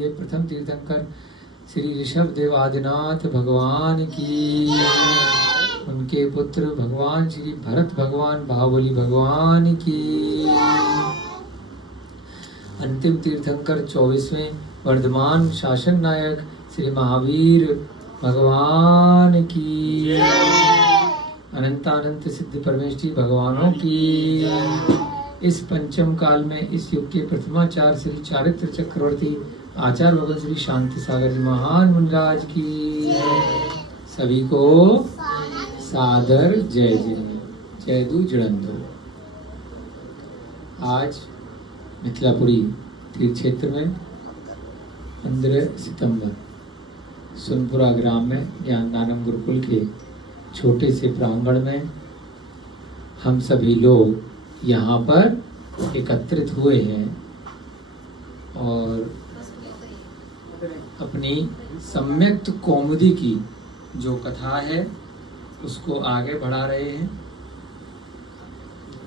आद्य प्रथम तीर्थंकर श्री ऋषभ देव आदिनाथ भगवान की, उनके पुत्र भगवान श्री भरत भगवान बाहुबली भगवान की, अंतिम तीर्थंकर 24वें वर्धमान शासन नायक श्री महावीर भगवान की, अनंतानंत सिद्ध परमेश्वरी भगवानों की। इस पंचम काल में इस युग के प्रथमाचार्य श्री चारित्र चक्रवर्ती आचार्य भगवान श्री शांति सागर जी महान मुनिराज की सभी को सादर जय जय। जय दू जड़ंदो। आज मिथिलापुरी तीर्थ क्षेत्र में 15 सितंबर सुनपुरा ग्राम में ज्ञानदानम गुरुकुल के छोटे से प्रांगण में हम सभी लोग यहाँ पर एकत्रित हुए हैं और अपनी सम्यक्त कौमुदी की जो कथा है उसको आगे बढ़ा रहे हैं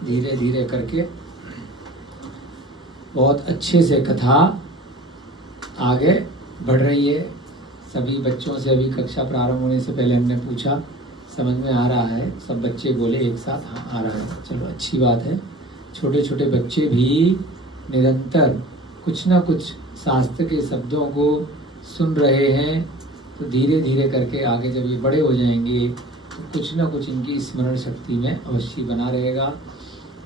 धीरे धीरे करके। बहुत अच्छे से कथा आगे बढ़ रही है। सभी बच्चों से अभी कक्षा प्रारंभ होने से पहले हमने पूछा समझ में आ रहा है, सब बच्चे बोले एक साथ हाँ आ रहा है। चलो अच्छी बात है। छोटे छोटे बच्चे भी निरंतर कुछ ना कुछ शास्त्र के शब्दों को सुन रहे हैं, तो धीरे धीरे करके आगे जब ये बड़े हो जाएंगे तो कुछ ना कुछ इनकी स्मरण शक्ति में अवश्य बना रहेगा।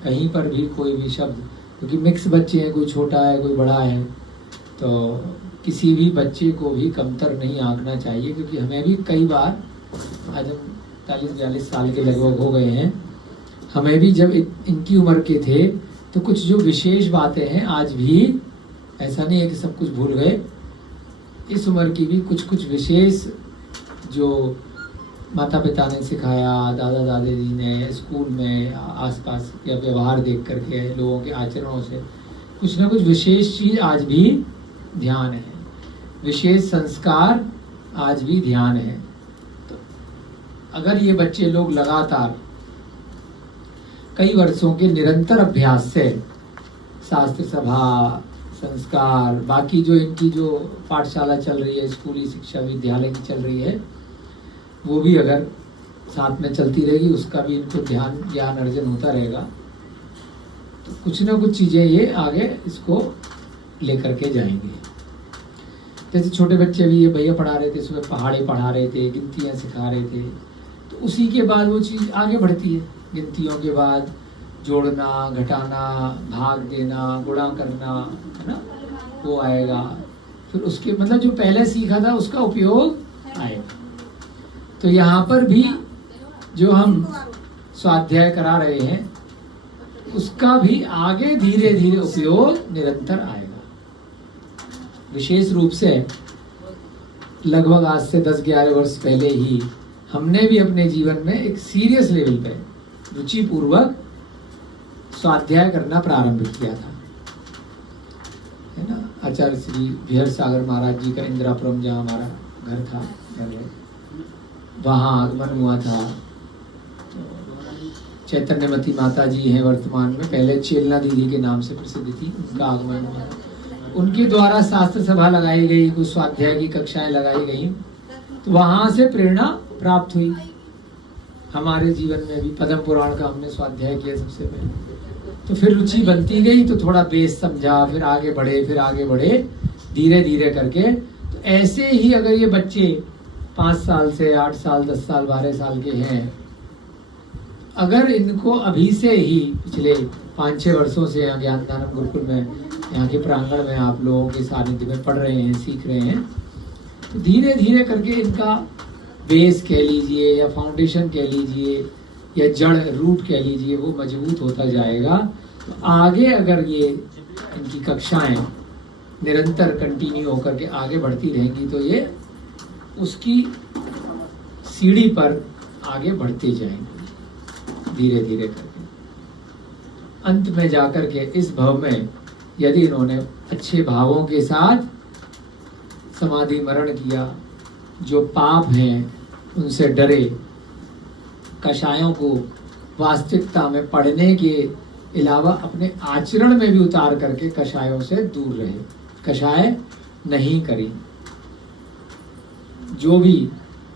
कहीं पर भी कोई भी शब्द, क्योंकि मिक्स बच्चे हैं, कोई छोटा है कोई बड़ा है, तो किसी भी बच्चे को भी कमतर नहीं आंकना चाहिए। क्योंकि हमें भी कई बार, आज हम 40-42 साल के लगभग हो गए हैं, हमें भी जब इनकी उम्र के थे तो कुछ जो विशेष बातें हैं आज भी, ऐसा नहीं है कि सब कुछ भूल गए, इस उम्र की भी कुछ कुछ विशेष जो माता पिता ने सिखाया, दादा दादी जी ने स्कूल में आसपास या व्यवहार देख करके लोगों के आचरणों से कुछ ना कुछ विशेष चीज़ आज भी ध्यान है, विशेष संस्कार आज भी ध्यान है। तो अगर ये बच्चे लोग लगातार कई वर्षों के निरंतर अभ्यास से शास्त्र सभा, संस्कार, बाकी जो इनकी जो पाठशाला चल रही है, स्कूली शिक्षा विद्यालय की चल रही है, वो भी अगर साथ में चलती रहेगी, उसका भी इनको ध्यान ज्ञान अर्जन होता रहेगा, तो कुछ ना कुछ चीज़ें ये आगे इसको लेकर के जाएंगे। जैसे छोटे बच्चे भी ये भैया पढ़ा रहे थे, सुबह पहाड़ी पढ़ा रहे थे, गिनतियाँ सिखा रहे थे, तो उसी के बाद वो चीज़ आगे बढ़ती है। गिनतियों के बाद जोड़ना, घटाना, भाग देना, गुणा करना, है ना, वो आएगा। फिर उसके मतलब जो पहले सीखा था उसका उपयोग आएगा। तो यहाँ पर भी जो हम स्वाध्याय करा रहे हैं उसका भी आगे धीरे धीरे उपयोग निरंतर आएगा। विशेष रूप से लगभग आज से 10-11 वर्ष पहले ही हमने भी अपने जीवन में एक सीरियस लेवल पे रुचि पूर्वक स्वाध्याय करना प्रारंभ किया था, है ना। आचार्य श्री बिहर सागर महाराज जी का इंदिरापुरम जहाँ हमारा घर था, वहाँ आगमन हुआ था। तो चैतन्यमती माता जी हैं वर्तमान में, पहले चेलना दीदी के नाम से प्रसिद्ध थी, उनका आगमन हुआ। उनके द्वारा शास्त्र सभा लगाई गई, कुछ स्वाध्याय की कक्षाएं लगाई गई, तो वहाँ से प्रेरणा प्राप्त हुई। हमारे जीवन में भी पद्म पुराण का हमने स्वाध्याय किया सबसे पहले, तो फिर रुचि बनती गई, तो थोड़ा बेस समझा, फिर आगे बढ़े धीरे धीरे करके। तो ऐसे ही अगर ये बच्चे 5 साल से 8 साल 10 साल 12 साल के हैं, अगर इनको अभी से ही पिछले 5-6 वर्षों से यहाँ ज्ञानदानम गुरुकुल में, यहाँ के प्रांगण में आप लोगों के सानिध्य में पढ़ रहे हैं, सीख रहे हैं, तो धीरे धीरे करके इनका बेस कह लीजिए या फाउंडेशन कह लीजिए या जड़ रूट कह लीजिए, वो मजबूत होता जाएगा। तो आगे अगर ये इनकी कक्षाएं निरंतर कंटिन्यू होकर के आगे बढ़ती रहेंगी तो ये उसकी सीढ़ी पर आगे बढ़ते जाएंगे धीरे धीरे करके। अंत में जाकर के इस भव में यदि इन्होंने अच्छे भावों के साथ समाधि मरण किया, जो पाप हैं उनसे डरे, कषायों को वास्तविकता में पढ़ने के अलावा अपने आचरण में भी उतार करके कषायों से दूर रहे। कषाय नहीं करें। जो भी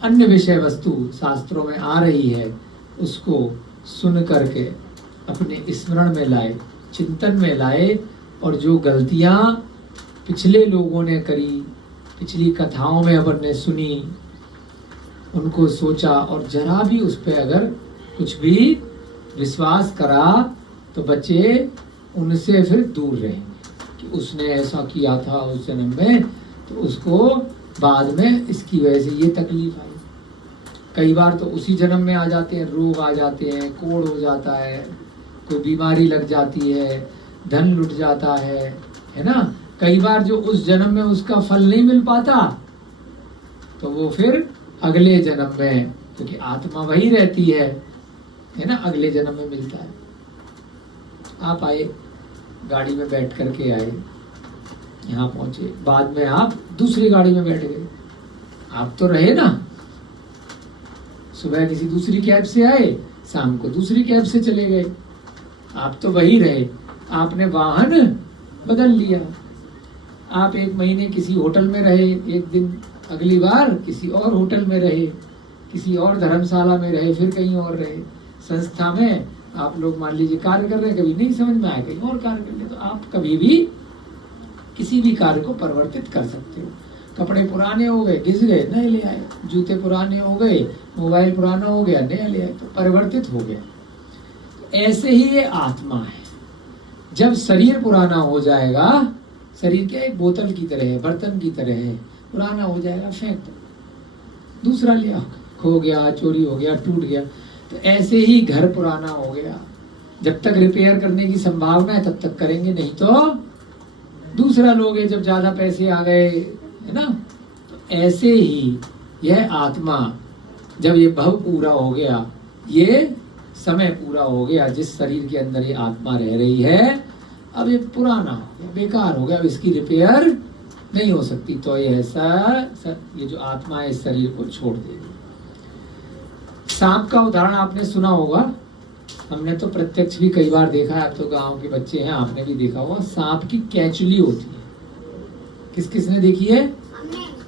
अन्य विषय वस्तु शास्त्रों में आ रही है उसको सुन करके अपने स्मरण में लाए, चिंतन में लाए, और जो गलतियां पिछले लोगों ने करी, पिछली कथाओं में अपन ने सुनी, उनको सोचा और जरा भी उस पर अगर कुछ भी विश्वास करा तो बच्चे उनसे फिर दूर रहेंगे कि उसने ऐसा किया था उस जन्म में, तो उसको बाद में इसकी वजह से ये तकलीफ आई। कई बार तो उसी जन्म में आ जाते हैं, रोग आ जाते हैं, कोढ़ हो जाता है, कोई बीमारी लग जाती है, धन लुट जाता है ना। कई बार जो उस जन्म में उसका फल नहीं मिल पाता तो वो फिर अगले जन्म में, क्योंकि आत्मा वही रहती है ना, अगले जन्म में मिलता है। आप आए, गाड़ी में बैठ करके आए, यहाँ पहुंचे, बाद में आप दूसरी गाड़ी में बैठ गए। आप तो रहे ना, सुबह किसी दूसरी कैब से आए, शाम को दूसरी कैब से चले गए, आप तो वही रहे। आपने वाहन बदल लिया। आप एक महीने किसी होटल में रहे, एक दिन अगली बार किसी और होटल में रहे, किसी और धर्मशाला में रहे, फिर कहीं और रहे। संस्था में आप लोग मान लीजिए कार्य कर रहे हैं, कभी नहीं समझ में आया कहीं और कार्य कर ले, तो आप कभी भी किसी भी कार्य को परिवर्तित कर सकते हो। कपड़े पुराने हो गए, घिस गए, नए ले आए, जूते पुराने हो गए, मोबाइल पुराना हो गया, नया ले आए, तो परिवर्तित हो गया। तो ऐसे ही ये आत्मा है। जब शरीर पुराना हो जाएगा, शरीर क्या एक बोतल की तरह है, बर्तन की तरह है, पुराना हो जाएगा, फेंक दो, दूसरा लिया, खो गया, चोरी हो गया, टूट गया। तो ऐसे ही घर पुराना हो गया, जब तक रिपेयर करने की संभावना है तब तक करेंगे, नहीं तो दूसरा लोगे जब ज्यादा पैसे आ गए, है ना। तो ऐसे ही यह आत्मा, जब ये भव पूरा हो गया, ये समय पूरा हो गया, जिस शरीर के अंदर ये आत्मा रह रही है, अब ये पुराना हो गया, बेकार हो गया, अब इसकी रिपेयर नहीं हो सकती, तो ये ऐसा ये जो आत्मा है इस शरीर को छोड़ देगी। सांप का उदाहरण आपने सुना होगा, हमने तो प्रत्यक्ष भी कई बार देखा है, आप तो गांव के बच्चे हैं, आपने भी देखा होगा। सांप की कैचुली होती है, किस किसने देखी है?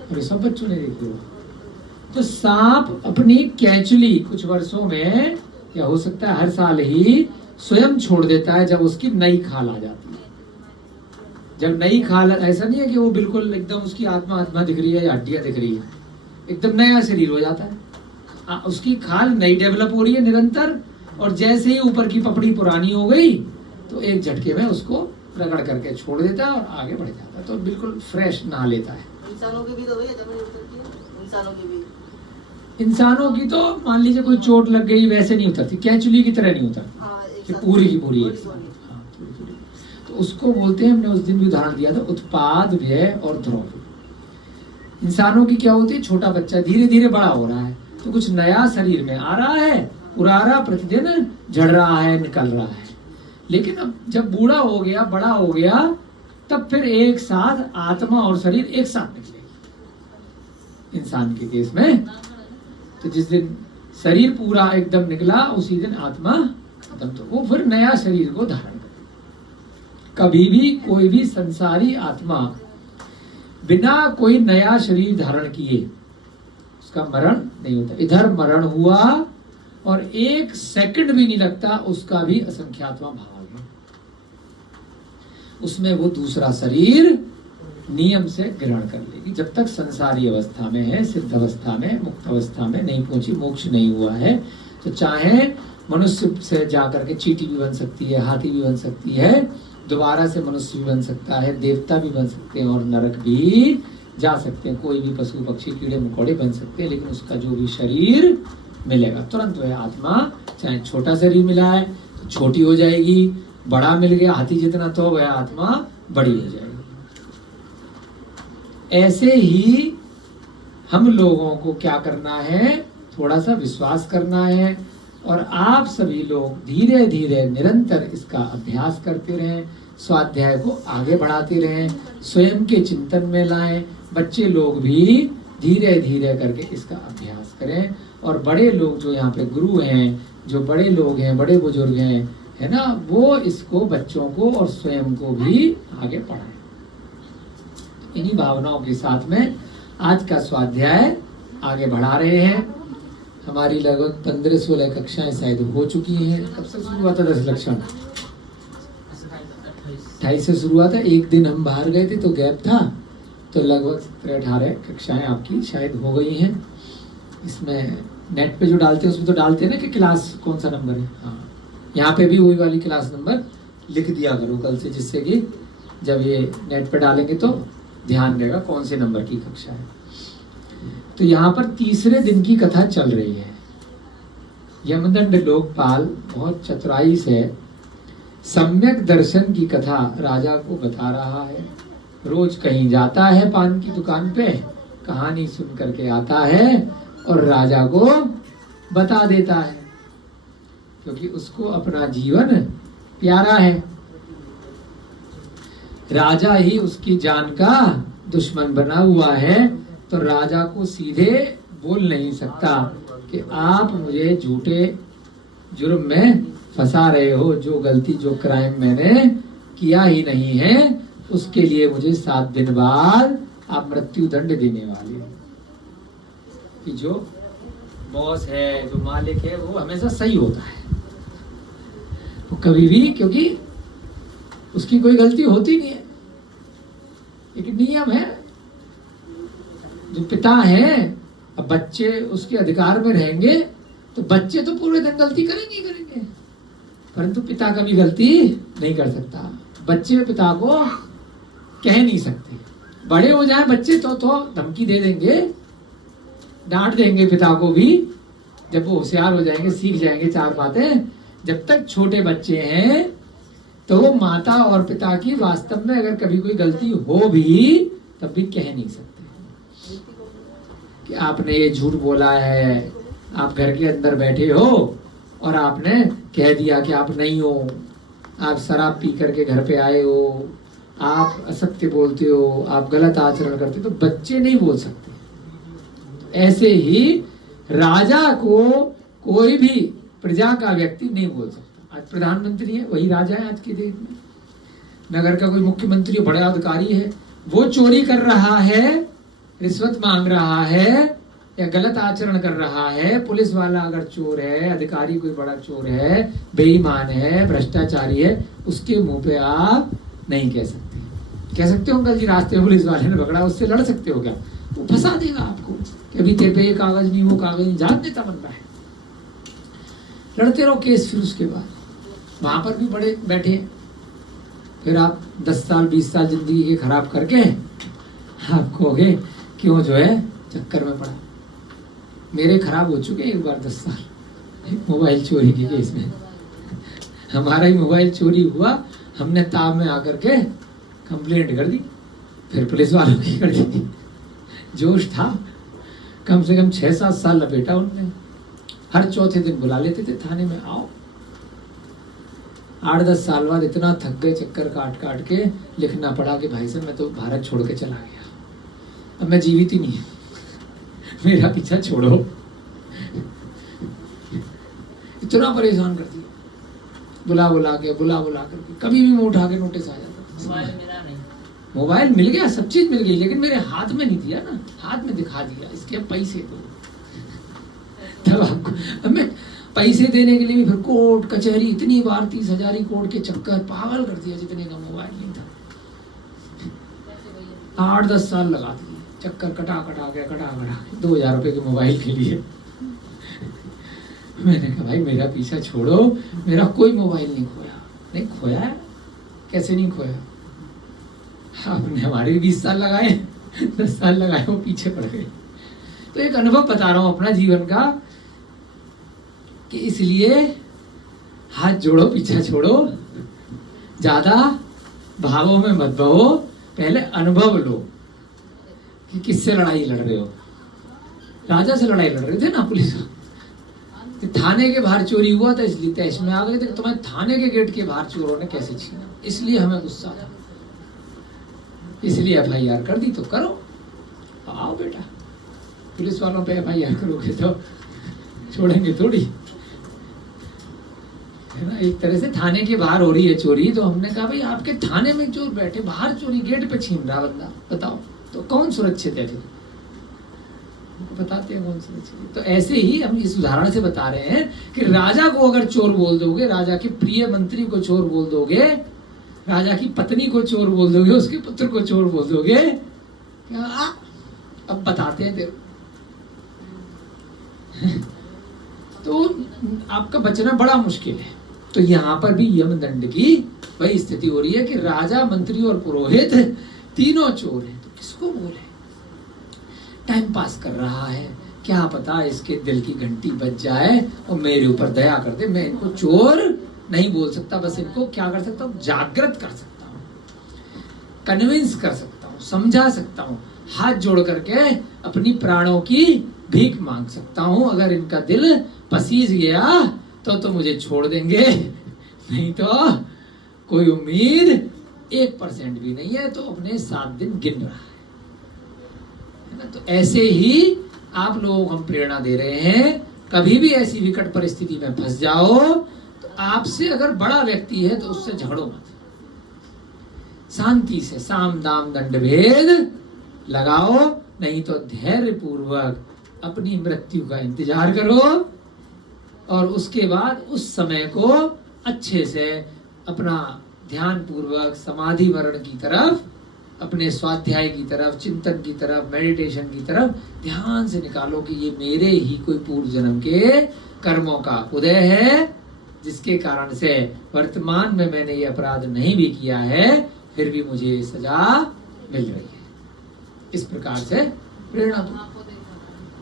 अरे सब बच्चों ने देखी होगी। तो सांप अपनी कैचुली कुछ वर्षों में, या हो सकता है हर साल ही, स्वयं छोड़ देता है जब उसकी नई खाल आ जाती है। जब नई खाल, ऐसा नहीं है कि वो बिल्कुल एकदम उसकी आत्मा दिख रही है या हड्डियां दिख रही है, एकदम नया शरीर हो जाता है। उसकी खाल नई डेवलप हो रही है निरंतर, और जैसे ही ऊपर की पपड़ी पुरानी हो गई तो एक झटके में उसको रगड़ करके छोड़ देता है और आगे बढ़ जाता है, तो बिल्कुल फ्रेश नहा लेता है। इंसानों की भी तो भैया जब उतरती है, इंसानों की तो मान लीजिए कोई चोट लग गई, वैसे नहीं उतरती, कैचुली की तरह नहीं उतरती, कि पूरी की पूरी एक साथ। तो उसको बोलते हैं, हमने उस दिन भी उदाहरण दिया था, उत्पाद, व्यय और द्रव्य। इंसानों की क्या होती है, छोटा बच्चा धीरे धीरे बड़ा हो रहा है, तो कुछ नया शरीर में आ रहा है, उरारा प्रतिदिन झड़ रहा है, निकल रहा है। लेकिन अब जब बूढ़ा हो गया, बड़ा हो गया, तब फिर एक साथ आत्मा और शरीर एक साथ निकलेगी। इंसान के केस में तो जिस दिन शरीर पूरा एकदम निकला, उसी दिन आत्मा खत्म, तो वो फिर नया शरीर को धारण करे। कभी भी कोई भी संसारी आत्मा बिना कोई नया शरीर धारण किए उसका मरण नहीं होता। इधर मरण हुआ और एक सेकंड भी नहीं लगता, उसका भी असंख्यात्मा भाग है, उसमें वो दूसरा शरीर नियम से ग्रहण कर लेगी। जब तक संसारी अवस्था में है, सिद्ध अवस्था में, मुक्त अवस्था में नहीं पहुंची, मोक्ष नहीं हुआ है, तो चाहे मनुष्य से जाकर के चींटी भी बन सकती है, हाथी भी बन सकती है, दोबारा से मनुष्य भी बन सकता है, देवता भी बन सकते हैं, और नरक भी जा सकते हैं, कोई भी पशु पक्षी कीड़े मकोड़े बन सकते हैं, लेकिन उसका जो भी शरीर मिलेगा तुरंत वह आत्मा, चाहे छोटा शरीर मिला है तो छोटी हो जाएगी, बड़ा मिल गया हाथी जितना तो वह आत्मा बड़ी हो जाएगी। ऐसे ही हम लोगों को क्या करना है, थोड़ा सा विश्वास करना है, और आप सभी लोग धीरे धीरे निरंतर इसका अभ्यास करते रहें, स्वाध्याय को आगे बढ़ाते रहें, स्वयं के चिंतन में लाएं। बच्चे लोग भी धीरे धीरे करके इसका अभ्यास करें, और बड़े लोग जो यहाँ पे गुरु हैं, जो बड़े लोग हैं, बड़े बुजुर्ग हैं, है ना, वो इसको बच्चों को और स्वयं को भी आगे पढ़ाएं। इन्हीं भावनाओं के साथ में आज का स्वाध्याय आगे बढ़ा रहे हैं। हमारी लगभग 15-16 कक्षाएं शायद हो चुकी हैं। कब से शुरू हुआ था 10 लक्षण? 28 से शुरू हुआ था। एक दिन हम बाहर गए थे तो गैप था, तो लगभग 17-18 कक्षाएं आपकी शायद हो गई हैं। इसमें नेट पे जो डालते हैं उसमें तो डालते हैं ना कि क्लास कौन सा नंबर है। हाँ, यहाँ पे भी वही वाली क्लास नंबर लिख दिया करो कल से, जिससे कि जब ये नेट पे डालेंगे तो ध्यान रहेगा कौन से नंबर की कक्षा है। तो यहाँ पर तीसरे दिन की कथा चल रही है। यमदंड लोकपाल बहुत चतुराई से सम्यक दर्शन की कथा राजा को बता रहा है। रोज कहीं जाता है पान की दुकान पे, कहानी सुन करके आता है और राजा को बता देता है, क्योंकि उसको अपना जीवन प्यारा है। राजा ही उसकी जान का दुश्मन बना हुआ है, तो राजा को सीधे बोल नहीं सकता कि आप मुझे झूठे जुर्म में फंसा रहे हो। जो गलती जो क्राइम मैंने किया ही नहीं है, उसके लिए मुझे 7 दिन बाद आप मृत्यु दंड देने वाले हैं। कि जो बॉस है, जो मालिक है, वो हमेशा सही होता है, वो कभी भी, क्योंकि उसकी कोई गलती होती नहीं है। एक नियम है, जो पिता है, अब बच्चे उसके अधिकार में रहेंगे तो बच्चे तो पूरे दिन गलती करेंगे ही करेंगे, परंतु पिता कभी गलती नहीं कर सकता। बच्चे पिता को कह नहीं सकते। बड़े हो जाए बच्चे तो धमकी दे देंगे, डांट देंगे पिता को भी। जब वो होशियार हो जाएंगे, सीख जाएंगे 4 बातें। जब तक छोटे बच्चे हैं तो वो माता और पिता की वास्तव में अगर कभी कोई गलती हो भी तब भी कह नहीं सकते कि आपने ये झूठ बोला है। आप घर के अंदर बैठे हो और आपने कह दिया कि आप नहीं हो, आप शराब पी करके घर पे आए हो, आप असत्य बोलते हो, आप गलत आचरण करते हो, तो बच्चे नहीं बोल सकते। ऐसे ही राजा को कोई भी प्रजा का व्यक्ति नहीं बोल सकता। आज प्रधानमंत्री है, वही राजा है आज के देश में। नगर का कोई मुख्यमंत्री बड़ा अधिकारी है, वो चोरी कर रहा है, रिश्वत मांग रहा है या गलत आचरण कर रहा है, पुलिस वाला अगर चोर है, अधिकारी कोई बड़ा चोर है, बेईमान है, भ्रष्टाचारी है, उसके मुंह पे आप नहीं कह सकते। कह सकते हो अंकल जी रास्ते में पुलिस वाले ने पकड़ा, उससे लड़ सकते हो क्या? वो फंसा देगा आपको कि अभी तेरे पे ये कागज नहीं, वो कागज नहीं, जान देता बन रहा है। लड़ते रहो केस, फिर उसके बाद वहां पर भी बड़े बैठे, फिर आप 10 साल 20 साल जिंदगी के खराब करके आप कहोगे क्यों जो है चक्कर में पड़ा। मेरे खराब हो चुके एक बार 10 साल मोबाइल चोरी के केस में। हमारा ही मोबाइल चोरी हुआ, हमने ताब में आकर के कंप्लेंट कर दी, फिर पुलिस वालों की कर दी। जोश था, कम से कम 6-7 साल लपेटा उनने। हर चौथे दिन बुला लेते थे थाने में, आओ। 8-10 साल बाद इतना थक गए, चक्कर काट काट के लिखना पड़ा कि भाई साहब मैं तो भारत छोड़ के चला गया, अब मैं जीवित ही नहीं, मेरा पीछा छोड़ो। इतना परेशान कर दिया, बुला बुला करके। कभी भी मैं उठा के नोटिस आ जाता। मोबाइल मिला नहीं, मोबाइल मिल गया, सब चीज मिल गई, लेकिन मेरे हाथ में नहीं दिया ना, हाथ में दिखा दिया इसके पैसे दो। तब आपको, अब मैं पैसे देने के लिए भी फिर कोर्ट कचहरी इतनी बार 30,000 कोर्ट के चक्कर, पागल कर दिया। जितने का मोबाइल नहीं था, 8-10 साल लगा दिए, चक्कर कटा के 2,000 रुपए के मोबाइल के लिए। मैंने कहा भाई मेरा पीछा छोड़ो, मेरा कोई मोबाइल नहीं खोया। नहीं खोया है, कैसे नहीं खोया? आपने हमारे भी 20 साल लगाए, 10 साल लगाए, वो पीछे पड़ गए। तो एक अनुभव बता रहा हूं अपना जीवन का, कि इसलिए हाथ जोड़ो, पीछा छोड़ो, ज्यादा भावों में मत बहो, पहले अनुभव लो कि किससे लड़ाई लड़ रहे हो। राजा से लड़ाई लड़ रहे थे ना पुलिस, थाने के बाहर चोरी हुआ था इसलिए तैश में आ गए थे कि तुम्हें थाने के गेट के बाहर चोरों ने कैसे छीना, इसलिए हमें गुस्सा था, इसलिए FIR कर दी। तो करो, आओ बेटा, पुलिस वालों पे FIR करोगे तो छोड़ेंगे थोड़ी। है ना, एक तरह से थाने के बाहर हो रही है चोरी, तो हमने कहा भाई आपके थाने में चोर बैठे, बाहर चोरी गेट पे छीन रहा बंदा, बताओ तो कौन सुरक्षित है? फिर बताते हैं कौन सुरक्षित है। तो ऐसे ही हम इस उदाहरण से बता रहे हैं कि राजा को अगर चोर बोल दोगे, राजा के प्रिय मंत्री को चोर बोल दोगे, राजा की पत्नी को चोर बोल दोगे, उसके पुत्र को चोर बोल दोगे, क्या अब बताते हैं तेरे तो आपका बचना बड़ा मुश्किल है। तो यहाँ पर भी यमदंड की वही स्थिति हो रही है कि राजा, मंत्री और पुरोहित तीनों चोर हैं। तो किसको बोले? टाइम पास कर रहा है, क्या पता इसके दिल की घंटी बज जाए और मेरे ऊपर दया कर दे। मैं इनको चोर नहीं बोल सकता, बस इनको क्या कर सकता हूँ? जागृत कर सकता हूँ, कन्विंस कर सकता हूँ, समझा सकता हूँ, हाथ जोड़ करके अपनी प्राणों की भीख मांग सकता हूँ। अगर इनका दिल पसीज गया तो मुझे छोड़ देंगे, नहीं तो कोई उम्मीद 1% भी नहीं है। तो अपने 7 दिन गिन रहा है ना। तो ऐसे ही आप लोगों को हम प्रेरणा दे रहे हैं, कभी भी ऐसी विकट परिस्थिति में फंस जाओ तो आपसे अगर बड़ा व्यक्ति है तो उससे झगड़ो मत, शांति से साम दाम दंड भेद लगाओ, नहीं तो धैर्य पूर्वक अपनी मृत्यु का इंतजार करो और उसके बाद उस समय को अच्छे से अपना ध्यान पूर्वक समाधि वर्ण की तरफ, अपने स्वाध्याय की तरफ, चिंतन की तरफ, मेडिटेशन की तरफ ध्यान से निकालो कि ये मेरे ही कोई पूर्व जन्म के कर्मों का उदय है, जिसके कारण से वर्तमान में मैंने ये अपराध नहीं भी किया है, फिर भी मुझे सजा मिल रही है। इस प्रकार से प्रेरणा दो।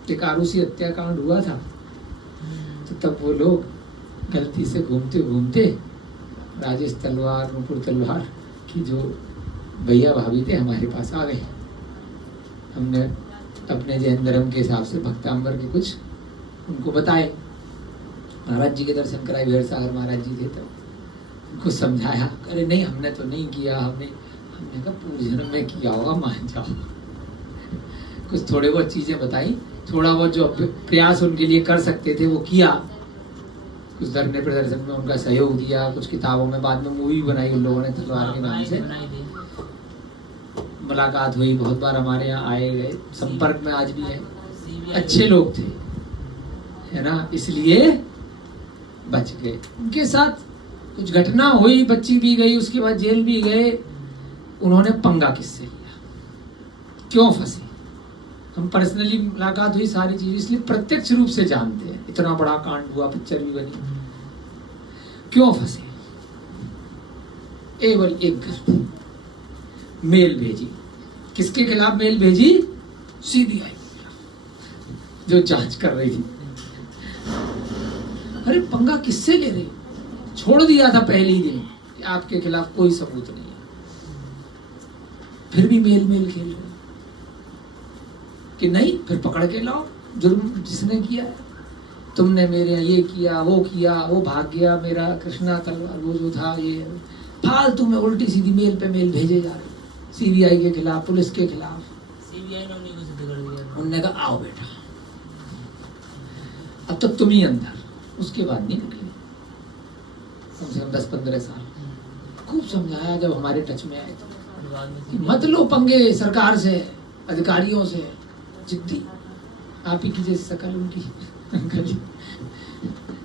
टिकारूसी हत्याकांड हुआ था तो तब वो लोग गलती से घूमते घूमते राजेश तलवार, मुकुट तलवार की जो भैया भाभी थे हमारे पास आ गए। हमने अपने जैन धर्म के हिसाब से भक्तांबर के कुछ उनको बताए, महाराज जी के दर्शन कराए, वीर सागर महाराज जी थे, तो उनको समझाया। अरे नहीं हमने तो नहीं किया, हमने कहा पूर्व जन्म में किया होगा, मान जाओ। कुछ थोड़े बहुत चीजें बताई, थोड़ा बहुत जो प्रयास उनके लिए कर सकते थे वो किया, कुछ धरने प्रदर्शन में उनका सहयोग दिया, कुछ किताबों में, बाद में मूवी बनाई उन लोगों ने तलवार के नाम से, मुलाकात हुई, बहुत बार हमारे यहाँ आए गए, संपर्क में आज भी है, अच्छे लोग थे, है ना, इसलिए बच गए। उनके साथ कुछ घटना हुई, बच्ची भी गई, उसके बाद जेल भी गए। उन्होंने पंगा किससे लिया, क्यों फंसे, हम पर्सनली मुलाकात हुई, सारी चीज, इसलिए प्रत्यक्ष रूप से जानते हैं। इतना बड़ा कांड हुआ, पिक्चर भी बनी, क्यों फंसे? एक मेल भेजी, किसके खिलाफ मेल भेजी? सीबीआई जो जांच कर रही थी। अरे पंगा किससे ले रही? छोड़ दिया था पहले ही दिन कि आपके खिलाफ कोई सबूत नहीं है, फिर भी मेल खेल रहे कि नहीं, फिर पकड़ के लाओ जुर्म जिसने किया है। तुमने मेरे ये किया, वो भाग गया, मेरा कृष्णा तलवार वो जो था, ये फालतू में उल्टी सीधी मेल पे मेल भेजे जा रहे, सीबीआई के खिलाफ, पुलिस के खिलाफ। सीबीआई ने उन्हीं को सिद्ध कर दिया। उन्होंने कहा आओ बेटा, अब तो तुम ही अंदर। उसके बाद नहीं निकले, कम से कम 10-15 साल। खूब समझाया जब हमारे टच में आए तो, मत लो पंगे सरकार से, अधिकारियों से। जिद्दी आप ही की जैसी शकल उनकी,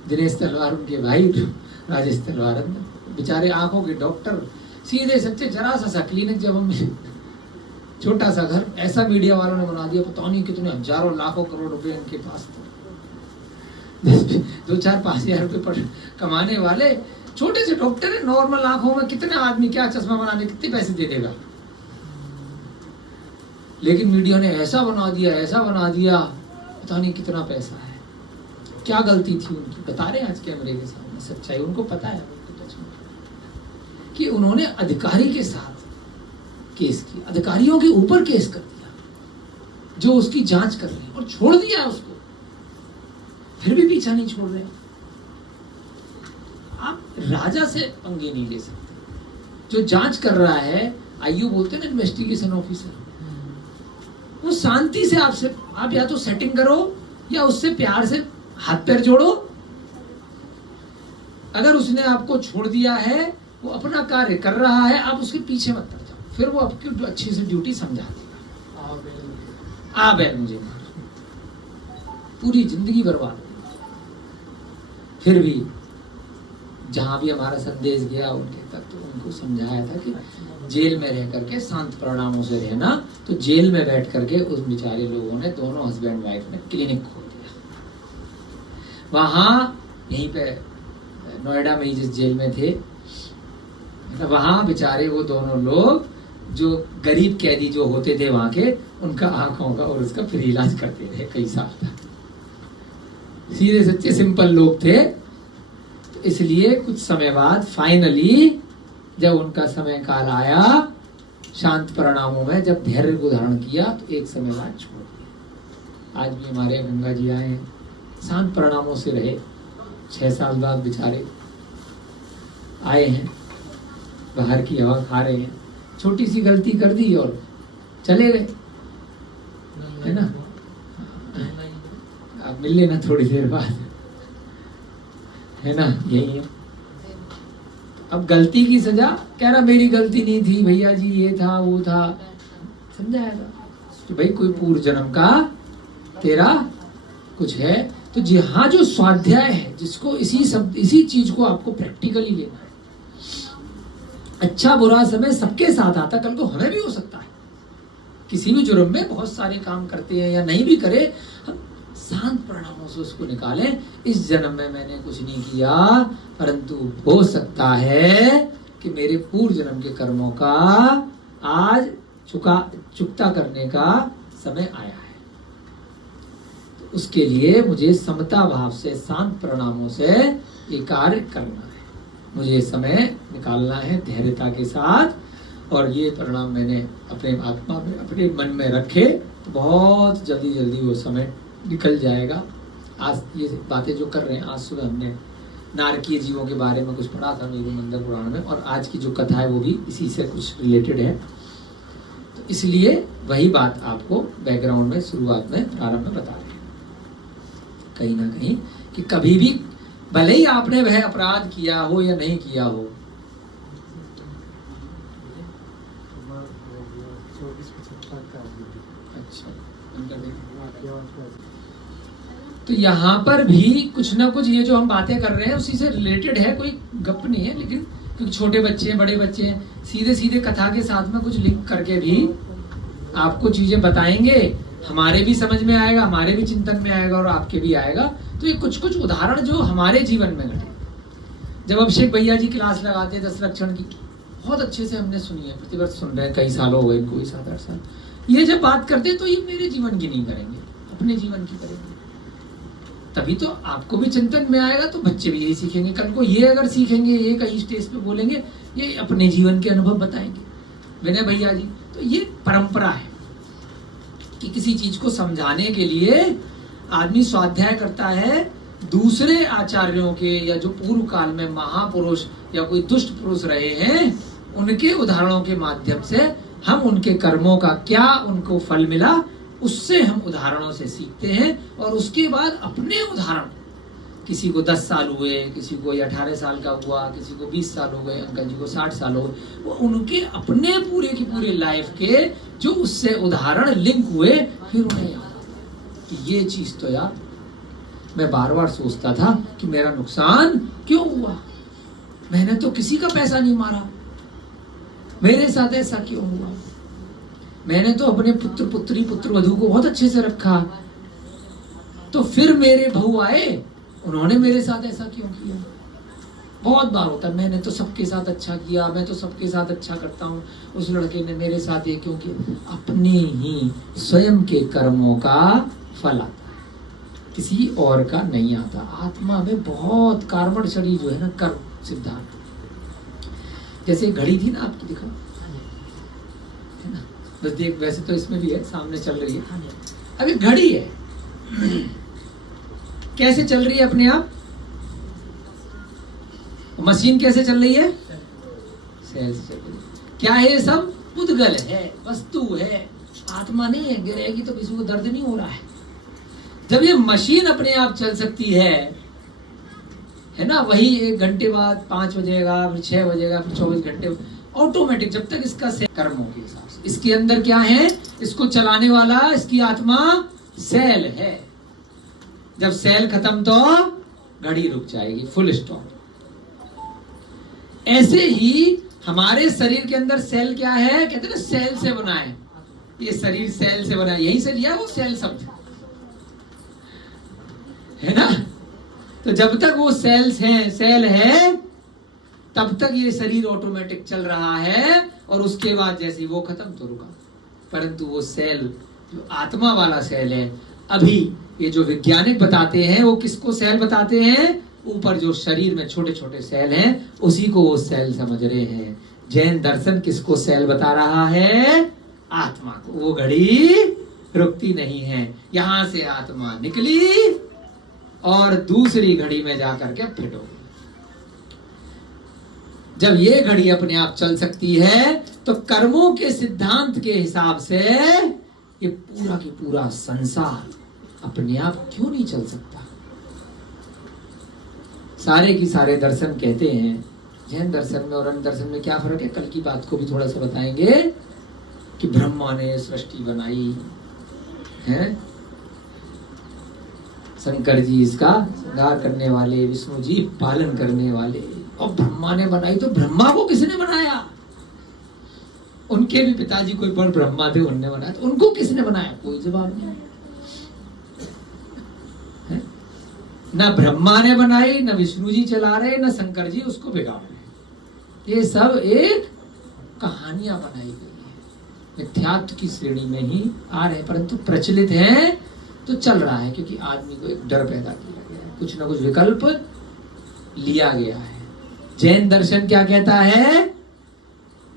दिनेश तलवार उनके भाई, राजेश तलवार बेचारे आंखों के डॉक्टर, सीधे सच्चे, जरा सा क्लिनिक, जब हम छोटा सा घर, ऐसा मीडिया वालों ने बना दिया, पता नहीं कितने हजारों लाखों करोड़ रुपए इनके पास थे। 2-4-5 हजार रुपए कमाने वाले छोटे से डॉक्टर है, नॉर्मल आंखों में कितने आदमी क्या चश्मा बनाने कितने पैसे दे देगा, लेकिन मीडिया ने ऐसा बना दिया, पता नहीं कितना पैसा है। क्या गलती थी उनकी, बता रहे हैं आज कैमरे के सामने सच्चाई, उनको पता है कि उन्होंने अधिकारी के साथ केस किया, अधिकारियों के ऊपर केस कर दिया जो उसकी जांच कर रहे हैं, और छोड़ दिया उसको, फिर भी पीछा नहीं छोड़ रहे। आप राजा से पंगे नहीं ले सकते। जो जांच कर रहा है, आईयू बोलते हैं ना, इन्वेस्टिगेशन ऑफिसर, वो शांति से आपसे, आप या तो सेटिंग करो या उससे प्यार से हाथ पैर जोड़ो। अगर उसने आपको छोड़ दिया है, वो अपना कार्य कर रहा है, आप उसके पीछे मत पड़ जाओ, फिर वो आपकी अच्छी से ड्यूटी समझा देगा। आ बैल मुझे मार, पूरी जिंदगी बर्बाद हो। फिर भी जहां भी हमारा संदेश गया उनके तक, तो उनको समझाया था कि जेल में रह करके शांत परिणामों से रहना। तो जेल में बैठ करके उस बेचारे लोगों ने, दोनों हस्बैंड वाइफ ने क्लिनिक खोल दिया वहां, यहीं पे नोएडा में ही जिस जेल में थे, वहां बेचारे वो दोनों लोग जो गरीब कैदी जो होते थे वहां के, उनका आंखों का और उसका फ्री इलाज करते रहे कई साल तक। सीधे सच्चे सिंपल लोग थे। तो इसलिए कुछ समय बाद फाइनली जब उनका समय काल आया, शांत परिणामों में जब धैर्य को धारण किया, तो एक समय बाद छोड़ दिया। आज भी हमारे गंगा जी आए हैं, शांत परिणामों से रहे, 6 साल बाद बेचारे आए हैं, बाहर की हवा खा रहे हैं, छोटी सी गलती कर दी और चले गए, है ना। आप मिल लेना थोड़ी देर बाद, है ना, यही है। अब गलती की सजा, कह रहा मेरी गलती नहीं थी भैया जी, ये था वो था, समझाया था कि भाई कोई पूर्व जन्म का तेरा कुछ है। तो जहां जो स्वाध्याय है, जिसको इसी चीज को आपको प्रैक्टिकली लेना है। अच्छा बुरा समय सबके साथ आता, कल को हमें भी हो सकता है। किसी भी जुर्म में बहुत सारे काम करते हैं या नहीं भी करे, हम शांत परिणामों से उसको निकालें। इस जन्म में मैंने कुछ नहीं किया, परंतु हो सकता है कि मेरे पूर्व जन्म के कर्मों का आज चुकता करने का समय आया है। तो उसके लिए मुझे समता भाव से, शांत परिणामों से ये कार्य करना है, मुझे समय निकालना है धैर्यता के साथ। और ये परिणाम मैंने अपने आत्मा में, अपने मन में रखे, तो बहुत जल्दी वो समय निकल जाएगा। आज ये बातें जो कर रहे हैं, आज सुबह हमने नारकीय जीवों के बारे में कुछ पढ़ा था मेरे मंदिर पुराण में, और आज की जो कथा है वो भी इसी से कुछ रिलेटेड है। तो इसलिए वही बात आपको बैकग्राउंड में, शुरुआत में, प्रारंभ में बता रहे हैं कहीं ना कहीं, कि कभी भी भले ही आपने वह अपराध किया हो या नहीं किया हो, तो यहाँ पर भी कुछ ना कुछ ये जो हम बातें कर रहे हैं उसी से रिलेटेड है, कोई गप नहीं है। लेकिन क्योंकि छोटे बच्चे हैं, बड़े बच्चे हैं, सीधे कथा के साथ में कुछ लिंक करके भी आपको चीजें बताएंगे, हमारे भी समझ में आएगा, हमारे भी चिंतन में आएगा और आपके भी आएगा। तो ये कुछ उदाहरण जो हमारे जीवन में घटे। जब अभिषेक भैया जी क्लास लगाते हैं 10 लक्षण की, बहुत अच्छे से हमने सुनी है, प्रतिवर्ष सुन रहे हैं, कई सालों हो गए इनको, 7-8 साल। ये जब बात करते हैं तो ये मेरे जीवन की नहीं करेंगे, अपने जीवन की करेंगे, तभी तो आपको भी चिंतन में आएगा। तो बच्चे भी यही सीखेंगे, कल को ये अगर सीखेंगे, ये कहीं स्टेज पे बोलेंगे, ये अपने जीवन के अनुभव बताएंगे विनय भैया जी। तो ये परंपरा है कि किसी चीज को समझाने के लिए आदमी स्वाध्याय करता है, दूसरे आचार्यों के या जो पूर्व काल में महापुरुष या कोई दुष्ट पुरुष रहे हैं, उनके उदाहरणों के माध्यम से हम उनके कर्मों का क्या उनको फल मिला, उससे हम उदाहरणों से सीखते हैं। और उसके बाद अपने उदाहरण, किसी को 10 साल हुए, किसी को 18 साल का हुआ, किसी को 20 साल हो गए, अंकल जी को 60 साल हो गए, वो उनके अपने पूरे की पूरे लाइफ के जो उससे उदाहरण लिंक हुए, फिर उन्हें याद कि ये चीज तो यार मैं बार सोचता था कि मेरा नुकसान क्यों हुआ, मैंने तो किसी का पैसा नहीं मारा, मेरे साथ ऐसा क्यों हुआ, मैंने तो अपने पुत्र वधू को बहुत अच्छे से रखा, तो फिर मेरे बहू आए, उन्होंने मेरे साथ ऐसा क्यों किया। बहुत बार होता, मैंने तो सबके साथ अच्छा किया, मैं तो सबके साथ अच्छा करता हूँ, उस लड़के ने मेरे साथ ये क्यों किया। अपने ही स्वयं के कर्मों का फल आता है, किसी और का नहीं आता। आत्मा में बहुत कार्मण शरीर जो है ना, कर्म सिद्धांत, जैसे घड़ी थी ना आपकी, दिखा है ना, बस देख, वैसे तो इसमें भी है, सामने चल रही है, अभी घड़ी है, कैसे चल रही है अपने आप, मशीन कैसे चल रही है, सेल से चल रही है। क्या है ये सब, पुद्गल है, वस्तु है, आत्मा नहीं है। गिरेगी तो किसी को दर्द नहीं हो रहा है। जब ये मशीन अपने आप चल सकती है है ना, वही 1 घंटे बाद 5 बजेगा, फिर 6 बजेगा, फिर 24 घंटे ऑटोमेटिक, जब तक इसका कर्मों के हिसाब से। इसके अंदर क्या है, इसको चलाने वाला इसकी आत्मा सेल है। जब सेल खत्म तो घड़ी रुक जाएगी, फुल स्टॉप। ऐसे ही हमारे शरीर के अंदर सेल क्या है, कहते हैं ना सेल से बना है, ये शरीर सेल से बना है, यही से लिया वो सेल शब्द, है ना। तो जब तक वो सेल्स हैं, सेल है, तब तक ये शरीर ऑटोमेटिक चल रहा है, और उसके बाद जैसे वो खत्म तो रुका। परंतु वो सेल जो आत्मा वाला सेल है, अभी ये जो वैज्ञानिक बताते हैं वो किसको सेल बताते हैं, ऊपर जो शरीर में छोटे छोटे सेल हैं उसी को वो सेल समझ रहे हैं। जैन दर्शन किसको सेल बता रहा है, आत्मा को। वो घड़ी रुकती नहीं है, यहां से आत्मा निकली और दूसरी घड़ी में जाकर के फिट हो गई। जब ये घड़ी अपने आप चल सकती है तो कर्मों के सिद्धांत के हिसाब से ये पूरा की पूरा संसार अपने आप क्यों नहीं चल सकता। सारे की सारे दर्शन कहते हैं, जैन दर्शन में और अन्य दर्शन में क्या फर्क है, कल की बात को भी थोड़ा सा बताएंगे, कि ब्रह्मा ने सृष्टि बनाई है, शंकर जी इसका श्रृंगार करने वाले, विष्णु जी पालन करने वाले, और ब्रह्मा ने बनाई तो ब्रह्मा को किसने बनाया। उनके भी पिताजी कोई बड़ ब्रह्मा थे, उनने बनाया, तो उनको किसने बनाया, कोई जवाब नहीं है। न ब्रह्मा ने बनाई, न विष्णु जी चला रहे, न शंकर जी उसको बिगाड़ रहे। ये सब एक कहानियां बनाई गई है, मिथ्यात्व की श्रेणी में ही आ रहे, परंतु प्रचलित है तो चल रहा है, क्योंकि आदमी को एक डर पैदा किया गया है, कुछ ना कुछ विकल्प लिया गया है। जैन दर्शन क्या कहता है,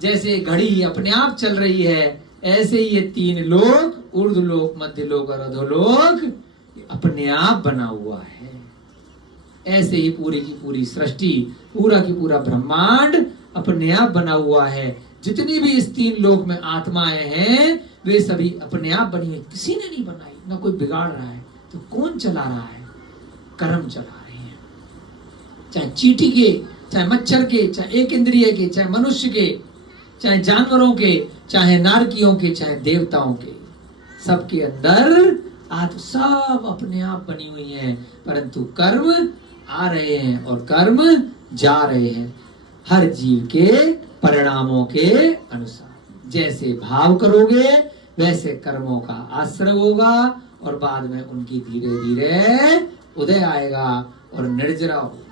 जैसे घड़ी अपने आप चल रही है, ऐसे ही ये 3 लोक, ऊर्ध्वलोक, मध्यलोक और अधोलोक अपने आप बना हुआ है। ऐसे ही पूरी की पूरी सृष्टि, पूरा की पूरा ब्रह्मांड अपने आप बना हुआ है। जितनी भी इस 3 लोक में आत्माएं हैं वे सभी अपने आप बनी है, किसी ने नहीं बनाई, ना कोई बिगाड़ रहा है। तो कौन चला रहा है, कर्म चला रहे हैं, चाहे चींटी के, चाहे मच्छर के, चाहे एक इंद्रिय के, चाहे मनुष्य के, चाहे जानवरों के, चाहे नारकियों के, चाहे देवताओं के, सबके अंदर आत्मा सब अपने आप बनी हुई है। परंतु कर्म आ रहे हैं और कर्म जा रहे हैं, हर जीव के परिणामों के अनुसार। जैसे भाव करोगे वैसे कर्मों का आश्रय होगा, और बाद में उनकी धीरे धीरे उदय आएगा और निर्जरा होगा।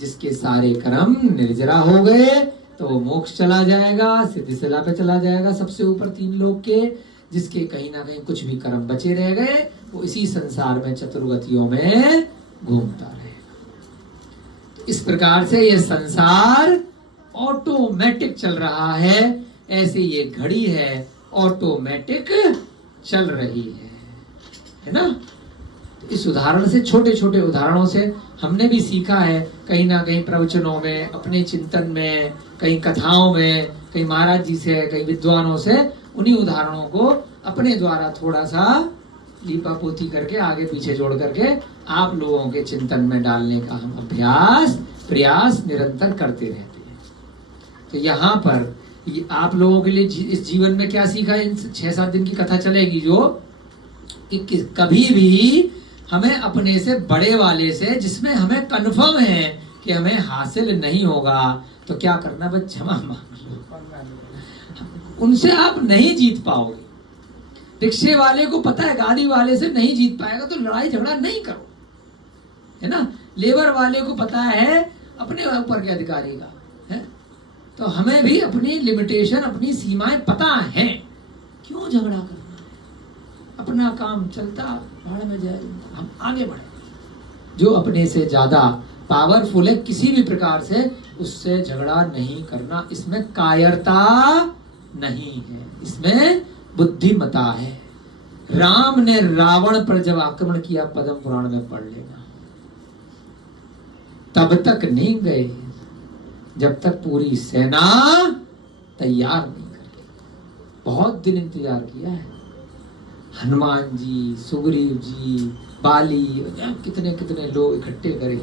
जिसके सारे कर्म निर्जरा हो गए तो वो मोक्ष चला जाएगा, सिद्धिशिला पे चला जाएगा, सबसे ऊपर 3 लोक के। जिसके कहीं ना कहीं कुछ भी कर्म बचे रह गए वो इसी संसार में चतुर्गतियों में घूमता रहेगा। तो इस प्रकार से ये संसार ऑटोमेटिक चल रहा है, ऐसे ये घड़ी है ऑटोमेटिक चल रही है ना। तो इस उदाहरण से, छोटे छोटे उदाहरणों से हमने भी सीखा है, कहीं ना कहीं प्रवचनों में, अपने चिंतन में, कहीं कथाओं में, कहीं महाराज जी से, कहीं विद्वानों से, उन्हीं उदाहरणों को अपने द्वारा थोड़ा सा लीपा पोती करके आगे पीछे जोड़ करके आप लोगों के चिंतन में डालने का हम अभ्यास प्रयास निरंतर करते रहते हैं। तो यहाँ पर आप लोगों के लिए इस जीवन में क्या सीखा, इन 6-7 दिन की कथा चलेगी जो कि कभी भी हमें अपने से बड़े वाले से, जिसमें हमें कन्फर्म है कि हमें हासिल नहीं होगा, तो क्या करना, बस क्षमा मांग लो। उनसे आप नहीं जीत पाओगे। रिक्शे वाले को पता है गाड़ी वाले से नहीं जीत पाएगा, तो लड़ाई झगड़ा नहीं करो, है ना। लेबर वाले को पता है अपने ऊपर के अधिकारी का है, तो हमें भी अपनी लिमिटेशन, अपनी सीमाएं पता हैं, क्यों झगड़ा करना है। अपना काम चलता भाड़ में जाए, हम आगे बढ़े। जो अपने से ज्यादा पावरफुल है किसी भी प्रकार से, उससे झगड़ा नहीं करना। इसमें कायरता नहीं है, इसमें बुद्धिमता है। राम ने रावण पर जब आक्रमण किया, पद्म पुराण में पढ़ लेना, तब तक नहीं गए जब तक पूरी सेना तैयार नहीं कर। बहुत दिन इंतजार किया है। हनुमान जी, सुग्रीव जी, बाली, कितने कितने लोग इकट्ठे करे,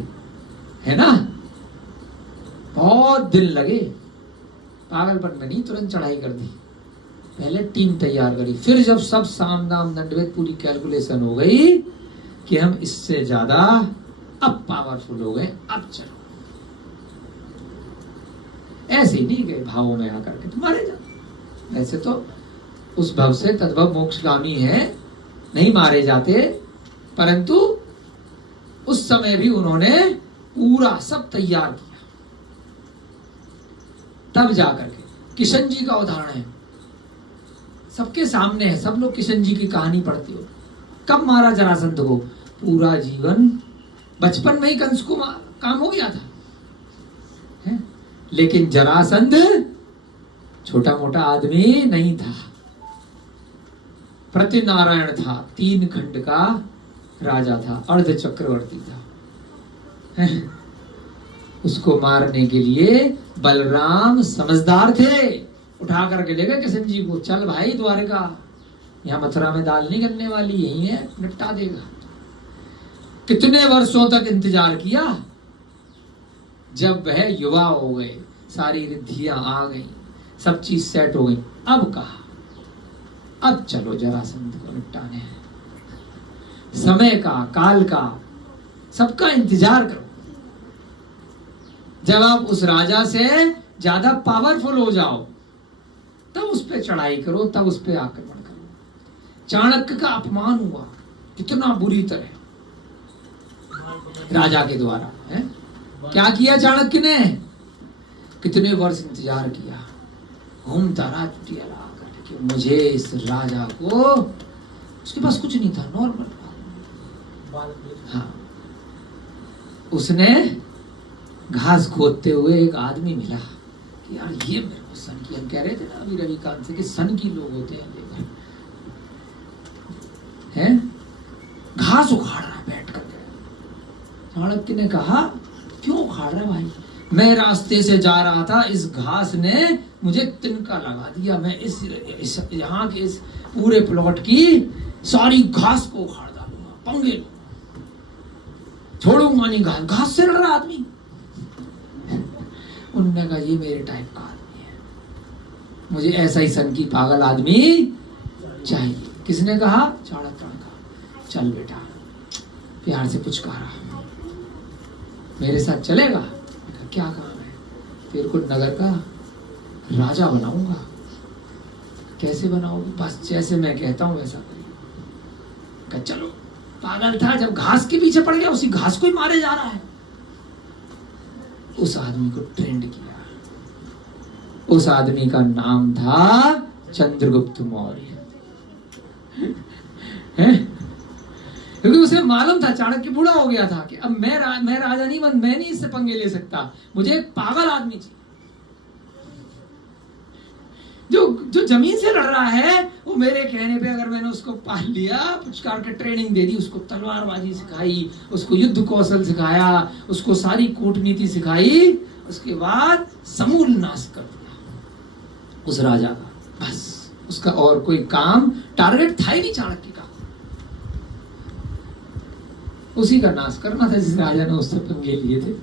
है ना। बहुत दिन लगे, पागलपन में नहीं तुरंत चढ़ाई कर दी, पहले टीम तैयार करी। फिर जब सब साम दाम दंडभेद पूरी कैलकुलेशन हो गई कि हम इससे ज्यादा अब पावरफुल हो गए, अब चलो, ऐसे ही नहीं गए भावों में आकर के मारे जाते। ऐसे तो उस भव से तद्भव मोक्षगामी है, नहीं मारे जाते, परंतु उस समय भी उन्होंने पूरा सब तैयार किया, तब जाकर के। किशन जी का उदाहरण है, सबके सामने है, सब लोग किशन जी की कहानी पढ़ते हो। कब मारा जरासंध को? पूरा जीवन, बचपन में ही कंस को काम हो गया था है? लेकिन जरासंध छोटा मोटा आदमी नहीं था, प्रतिनारायण था, 3 खंड का राजा था, अर्ध चक्रवर्ती था है? उसको मारने के लिए बलराम समझदार थे, उठा करके ले गए किशन जी को, चल भाई द्वारका, यहाँ मथुरा में दाल नहीं गलने वाली, यही है, निपटा देगा। कितने वर्षों तक इंतजार किया, जब वह युवा हो गए, सारी रिद्धियां आ गई, सब चीज सेट हो गई, अब कहा अब चलो जरासंध को निपटाने हैं। समय का, काल का, सबका इंतजार करो। जब आप उस राजा से ज्यादा पावरफुल हो जाओ, तब उस पर चढ़ाई करो, तब उस पर आक्रमण करो। चाणक्य का अपमान हुआ कितना बुरी तरह राजा के द्वारा है? क्या किया चाणक्य ने? कितने वर्ष इंतजार किया, घूमता रहा चुटिया ला करके, मुझे इस राजा को, उसके पास कुछ नहीं था, नॉर्मल। हाँ, उसने घास खोदते हुए एक आदमी मिला कि यार ये मेरे को सन की, हम कह रहे थे ना अभी रविकांत से कि सन की लोग होते हैं, लेकर हैं घास उखाड़ रहा बैठ करके। चाणक्य ने कहा क्यों उखाड़ रहा भाई? मैं रास्ते से जा रहा था, इस घास ने मुझे तिनका लगा दिया, मैं इस यहाँ के इस पूरे प्लॉट की सारी घास को उखाड़ डालूंगा, पंगे लूंगा, छोड़ूंगा नहीं घास। घास से लड़ रहा आदमी। उन्होंने कहा ये मेरे टाइप का आदमी है, मुझे ऐसा ही सन की पागल आदमी चाहिए। किसने कहा? चाणक्य ने कहा चल बेटा, प्यार से पुचकारा, मेरे साथ चलेगा? क्या काम है? तेरे को नगर का राजा बनाऊंगा। कैसे बनाओगे? बस जैसे मैं कहता हूं वैसा करिए। चलो, पागल था, जब घास के पीछे पड़ गया, उसी घास को ही मारे जा रहा है। उस आदमी को ट्रेंड किया, उस आदमी का नाम था चंद्रगुप्त मौर्य है? क्योंकि उसे मालूम था, चाणक्य बूढ़ा हो गया था कि अब मैं राजा नहीं बन, मैं नहीं इससे पंगे ले सकता, मुझे एक पागल आदमी चाहिए जो जमीन से लड़ रहा है। वो मेरे कहने पे अगर मैंने उसको पाल लिया, पुचकार के ट्रेनिंग दे दी, उसको तलवारबाजी सिखाई, उसको युद्ध कौशल सिखाया, उसको सारी कूटनीति सिखाई, उसके बाद समूल नाश कर दिया उस राजा का। बस उसका और कोई काम, टारगेट था ही नहीं चाणक्य का, उसी का नाश करना था जिस राजा ने उससे पंगे लिए थे।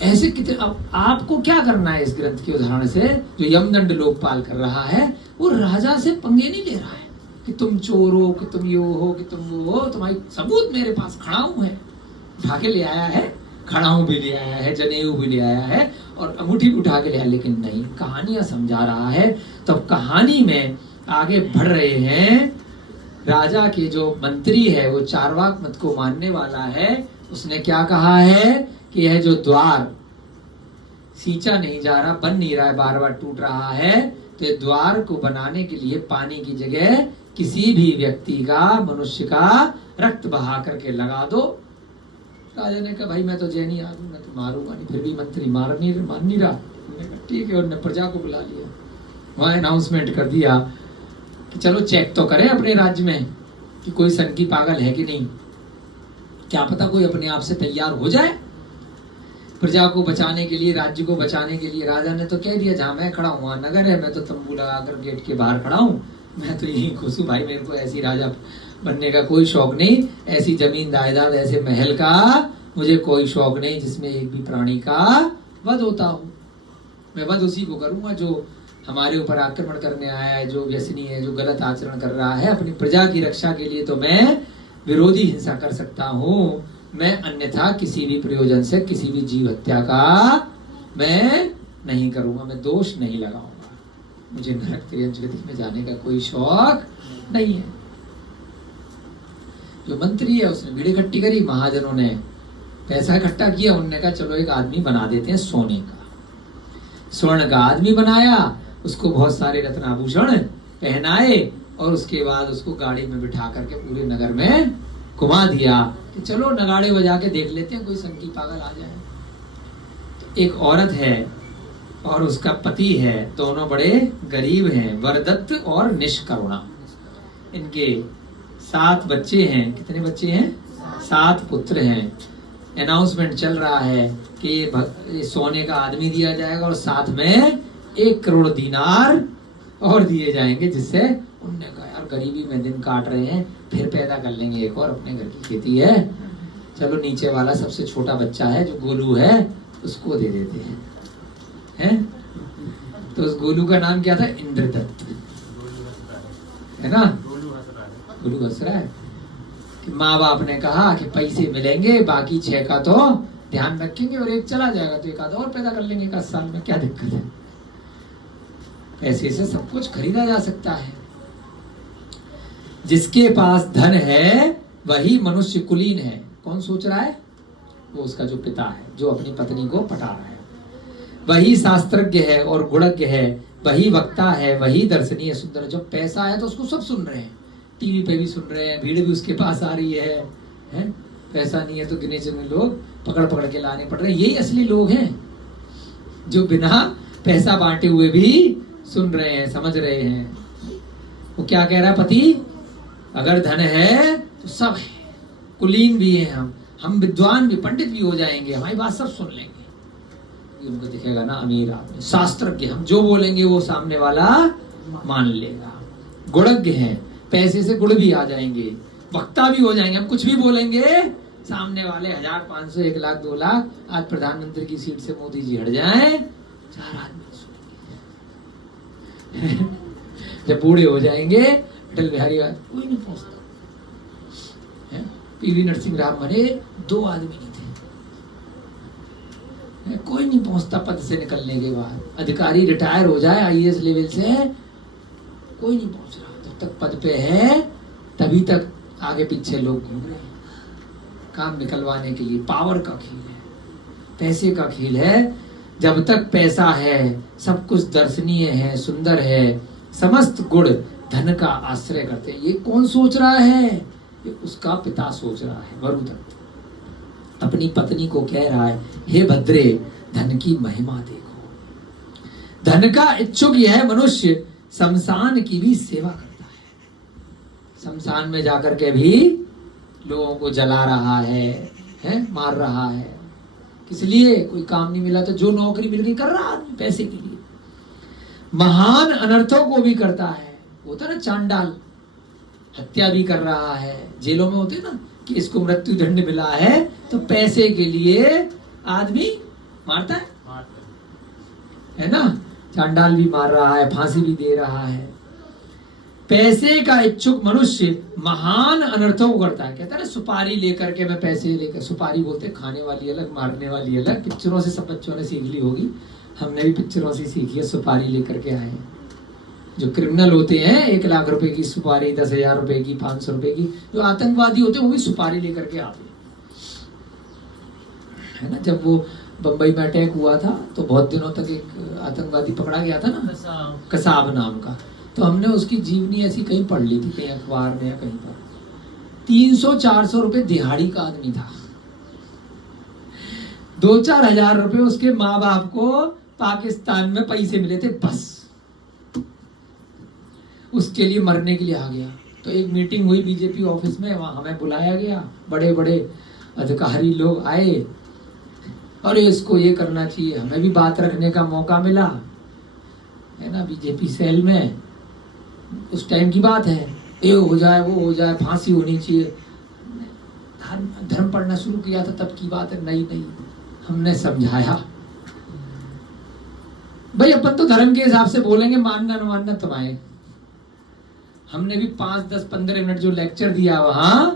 ऐसे कितने, अब आपको क्या करना है इस ग्रंथ के उदाहरण से? जो यमदंड लोकपाल कर रहा है, वो राजा से पंगे नहीं ले रहा है कि तुम चोर हो, कि तुम यो हो, कि तुम वो हो, तुम्हारी सबूत मेरे पास खड़ा हूं है, उठा के ले आया है, खड़ा हूं भी ले आया है, जनेऊ भी ले आया है, और अंगूठी भी उठा के ले आया। लेकिन नहीं, कहानियां समझा रहा है। तब कहानी में आगे बढ़ रहे हैं। राजा के जो मंत्री है वो चारवाक मत को मानने वाला है। उसने क्या कहा है कि यह जो द्वार सींचा नहीं जा रहा, बन नहीं रहा है, बार बार टूट रहा है, तो ये द्वार को बनाने के लिए पानी की जगह किसी भी व्यक्ति का, मनुष्य का रक्त बहा करके लगा दो। राजा ने कहा भाई मैं तो जैनी आदमी, मैं तो मारूंगा नहीं। फिर भी मंत्री मान नहीं रहा। ठीक है, उन्होंने प्रजा को बुला लिया, वहां अनाउंसमेंट कर दिया कि चलो चेक तो करें अपने राज्य में कि कोई सन की पागल है कि नहीं, क्या पता कोई अपने आप से तैयार हो जाए प्रजा को बचाने के लिए, राज्य को बचाने के लिए। राजा ने तो कह दिया जहां मैं खड़ा हूं वहां नगर है, मैं तो तंबू लगाकर गेट के बाहर खड़ा हूं, मैं तो यही खुश हूँ भाई, मेरे को ऐसी राजा बनने का कोई शौक नहीं, ऐसी जमीन जायदाद ऐसे महल का मुझे कोई शौक नहीं जिसमें एक भी प्राणी का वध होता हो। मैं वध उसी को करूंगा जो हमारे ऊपर आक्रमण करने आया है, जो व्यसनी है, जो गलत आचरण कर रहा है। अपनी प्रजा की रक्षा के लिए तो मैं विरोधी हिंसा कर सकता हूँ, मैं अन्यथा किसी भी प्रयोजन से किसी भी जीव हत्या का मैं नहीं करूंगा, मैं दोष नहीं लगाऊंगा। मुझे नरक त्रियंचगति में जाने का कोई शौक नहीं है। जो मंत्री है उसने भीड़ इकट्ठी करी, महाजनों ने पैसा इकट्ठा किया, उन्होंने कहा चलो एक आदमी बना देते हैं सोने का, स्वर्ण का आदमी बनाया, उसको बहुत सारे रत्न आभूषण पहनाए और उसके बाद उसको गाड़ी में बिठा करके पूरे नगर में घुमा दिया कि चलो नगाड़े बजा के देख लेते हैं कोई संकी पागल आ जाए। तो एक औरत है और उसका पति है, दोनों बड़े गरीब हैं, वरदत्त और निष्करुणा। इनके 7 बच्चे हैं। कितने बच्चे हैं? 7 पुत्र हैं। अनाउंसमेंट चल रहा है कि ये सोने का आदमी दिया जाएगा और साथ में 1 करोड़ दिनार और दिए जाएंगे, जिससे उनने कहा यार गरीबी में दिन काट रहे हैं, फिर पैदा कर लेंगे एक और, अपने घर की खेती है, चलो नीचे वाला सबसे छोटा बच्चा है जो गोलू है उसको दे देते हैं। तो उस गोलू का नाम क्या था? इंद्रदत्त, है ना? गोलू हंस रहा है कि माँ बाप ने कहा कि पैसे मिलेंगे, बाकी 6 का तो ध्यान रखेंगे और 1 चला जाएगा तो 1 आधा और पैदा कर लेंगे 1 साल में, क्या दिक्कत है? पैसे से सब कुछ खरीदा जा सकता है। जिसके पास धन है वही मनुष्य कुलीन है। कौन सोच रहा है? वो उसका जो पिता है, जो अपनी पत्नी को पटा रहा है। वही शास्त्रज्ञ है और गुणज्ञ है, वही वक्ता है, वही दर्शनीय सुंदर है। जो पैसा है तो उसको सब सुन रहे हैं, टीवी पे भी सुन रहे हैं, भीड़ भी उसके पास आ रही है? पैसा नहीं है तो गिने चुने लोग पकड़ पकड़ के लाने पड़ रहे हैं। यही असली लोग हैं जो बिना पैसा बांटे हुए भी सुन रहे हैं, समझ रहे हैं। वो क्या कह रहा है पति? अगर धन है तो सब है, कुलीन भी है, हम विद्वान भी, पंडित भी हो जाएंगे, हमारी बात सब सुन लेंगे। उनको दिखेगा ना अमीर आदमी, शास्त्रज्ञ, हम जो बोलेंगे वो सामने वाला मान लेगा। गुणज्ञ है, पैसे से गुण भी आ जाएंगे, वक्ता भी हो जाएंगे, हम कुछ भी बोलेंगे सामने वाले 1000, 500, 1 लाख, 2 लाख। आज प्रधानमंत्री की सीट से मोदी जी हट जाएं, 4 आदमी सुनेंगे। जब बूढ़े हो जाएंगे, अटल बिहारी वाजपेयी, कोई नहीं पहुंचता। पीवी नरसिंह राव मरे, 2 आदमी नहीं थे, कोई नहीं पहुंचता पद से निकलने के बाद। अधिकारी रिटायर हो जाए IAS लेवल से, कोई नहीं पहुंच रहा। जब तक पद पे है तभी तक आगे पीछे लोग घूम रहे हैं काम निकलवाने के लिए। पावर का खेल है, पैसे का खेल है। जब तक पैसा है सब कुछ दर्शनीय है, सुंदर है, समस्त गुण धन का आश्रय करते हैं। ये कौन सोच रहा है? ये उसका पिता सोच रहा है। वरुदत्त अपनी पत्नी को कह रहा है, हे भद्रे, धन की महिमा देखो। धन का इच्छुक यह मनुष्य शमशान की भी सेवा करता है। शमशान में जाकर के भी लोगों को जला रहा है, मार रहा है। किस लिए? कोई काम नहीं मिला तो जो नौकरी मिल गई कर रहा आदमी पैसे के लिए। महान अनर्थों को भी करता है। होता ना चांडाल, हत्या भी कर रहा है। जेलों में होते ना कि इसको मृत्यु दंड मिला है तो पैसे के लिए आदमी मारता है ना? चांडाल भी मार रहा है, फांसी भी दे रहा है। पैसे का इच्छुक मनुष्य महान अनर्थों को करता है। कहता है ना, सुपारी लेकर के, मैं पैसे लेकर, सुपारी बोलते खाने वाली अलग, मारने वाली अलग। पिक्चरों से सब बच्चों ने सीख ली होगी, हमने भी पिक्चरों से सीखी है। सुपारी लेकर के आए जो क्रिमिनल होते हैं, 1 लाख रुपए की सुपारी, 10,000 रुपए की, 500 रुपए की। जो आतंकवादी होते हैं वो भी सुपारी लेकर के आते है ना। जब वो बंबई में अटैक हुआ था तो बहुत दिनों तक एक आतंकवादी पकड़ा गया था ना, कसाब नाम का। तो हमने उसकी जीवनी ऐसी कहीं पढ़ ली थी, कहीं अखबार में या कहीं पर। 300-400 रुपए दिहाड़ी का आदमी था। 2-4 हजार रुपए उसके माँ बाप को पाकिस्तान में पैसे मिले थे, बस उसके लिए मरने के लिए आ गया। तो एक मीटिंग हुई बीजेपी ऑफिस में, वहां हमें बुलाया गया, बड़े बड़े अधिकारी लोग आए, और इसको ये करना चाहिए। हमें भी बात रखने का मौका मिला, है ना, बीजेपी सेल में। उस टाइम की बात है, ये हो जाए वो हो जाए, फांसी होनी चाहिए। धर्म पढ़ना शुरू किया था तब की बात है, नहीं हमने समझाया भाई अपन तो धर्म के हिसाब से बोलेंगे, मानना न मानना तुम्हारे। हमने भी 5, 10, 15 मिनट जो लेक्चर दिया वहां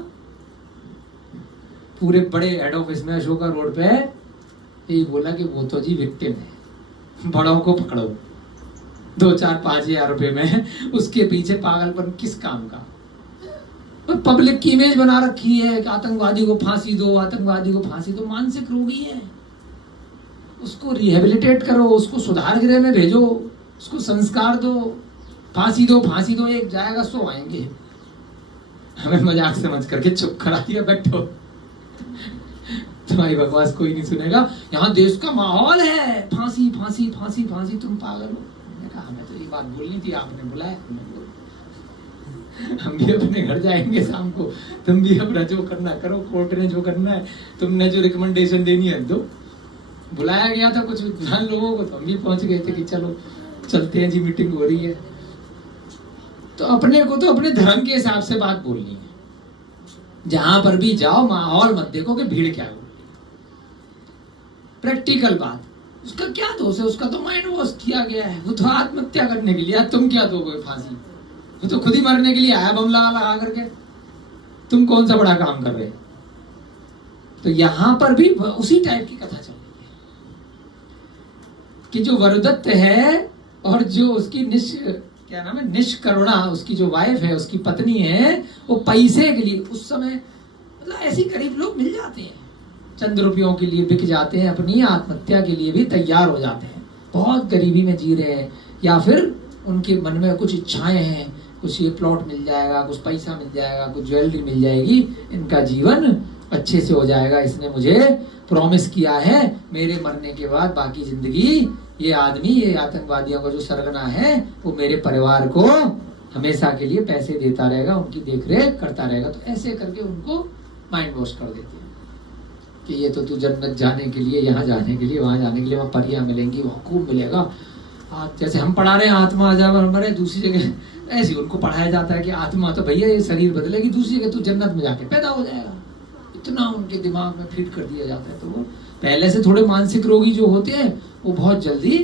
पूरे बड़े हेड ऑफिस में अशोका रोड पे, यही बोला कि वो तो जी विक्टिम है, बड़ों को पकड़ो 2, 4, 5 हजार रुपए में, उसके पीछे पागलपन किस काम का। पब्लिक की इमेज बना रखी है कि आतंकवादी को फांसी दो, आतंकवादी को फांसी दो। मानसिक रोगी है, उसको रिहेबिलिटेट करो, उसको सुधार गृह में भेजो, उसको संस्कार दो। फांसी दो, एक जाएगा 100 आएंगे। हमें मजाक समझ करके चुप करा दिया, बैठो तुम्हारी बकवास कोई नहीं सुनेगा, यहाँ देश का माहौल है, फांसी फांसी फांसी फांसी, तुम पागल हो। मैंने कहा हमें तो ये बात बोलनी थी, आपने बुलाया, हम भी अपने घर जाएंगे शाम को, तुम भी अपना जो करना करो, कोर्ट ने जो करना है, तुमने जो रिकमेंडेशन देनी है दो। बुलाया गया था कुछ विद्वान लोगों को, तो हम भी पहुंच गए थे कि चलो चलते हैं जी, मीटिंग हो रही है। तो अपने को तो अपने धर्म के हिसाब से बात बोलनी है। जहां पर भी जाओ माहौल मत देखो कि भीड़ क्या हो, प्रैक्टिकल बात। उसका क्या दोष है, उसका तो माइंड वॉश किया गया है, वो तो आत्महत्या करने के लिए। तुम क्या दोगे फांसी, वो तो खुद ही मरने के लिए आया बम लगा करके, तुम कौन सा बड़ा काम कर रहे हो। तो यहां पर भी उसी टाइप की कथा चल रही है कि जो वरुदत्त है और जो उसकी क्या नाम है, निष्करुणा, उसकी जो वाइफ है, उसकी पत्नी है, वो पैसे के लिए उस समय मतलब ऐसे गरीब लोग मिल जाते हैं, चंद रुपयों के लिए बिक जाते हैं, अपनी आत्महत्या के लिए भी तैयार हो जाते हैं। बहुत गरीबी में जी रहे हैं, या फिर उनके मन में कुछ इच्छाएं हैं, कुछ ये प्लॉट मिल जाएगा, कुछ पैसा मिल जाएगा, कुछ ज्वेलरी मिल जाएगी, इनका जीवन अच्छे से हो जाएगा, इसने मुझे प्रॉमिस किया है मेरे मरने के बाद बाकी जिंदगी ये आदमी, ये आतंकवादियों का जो सरगना है, वो मेरे परिवार को हमेशा के लिए पैसे देता रहेगा, उनकी देखरेख करता रहेगा। तो ऐसे करके उनको माइंड वॉश कर देते हैं कि ये तो तू जन्नत जाने के लिए, यहाँ जाने के लिए, वहां जाने के लिए, वहां परियां मिलेंगी, वहां खूब मिलेगा। जैसे हम पढ़ा रहे हैं आत्मा अजब मरे, दूसरी जगह ऐसे उनको पढ़ाया जाता है कि आत्मा तो भैया ये शरीर बदलेगी, दूसरी जगह तू जन्नत में जाके पैदा हो जाएगा। इतना उनके दिमाग में फिट कर दिया जाता है। तो वो पहले से थोड़े मानसिक रोगी जो होते हैं, वो बहुत जल्दी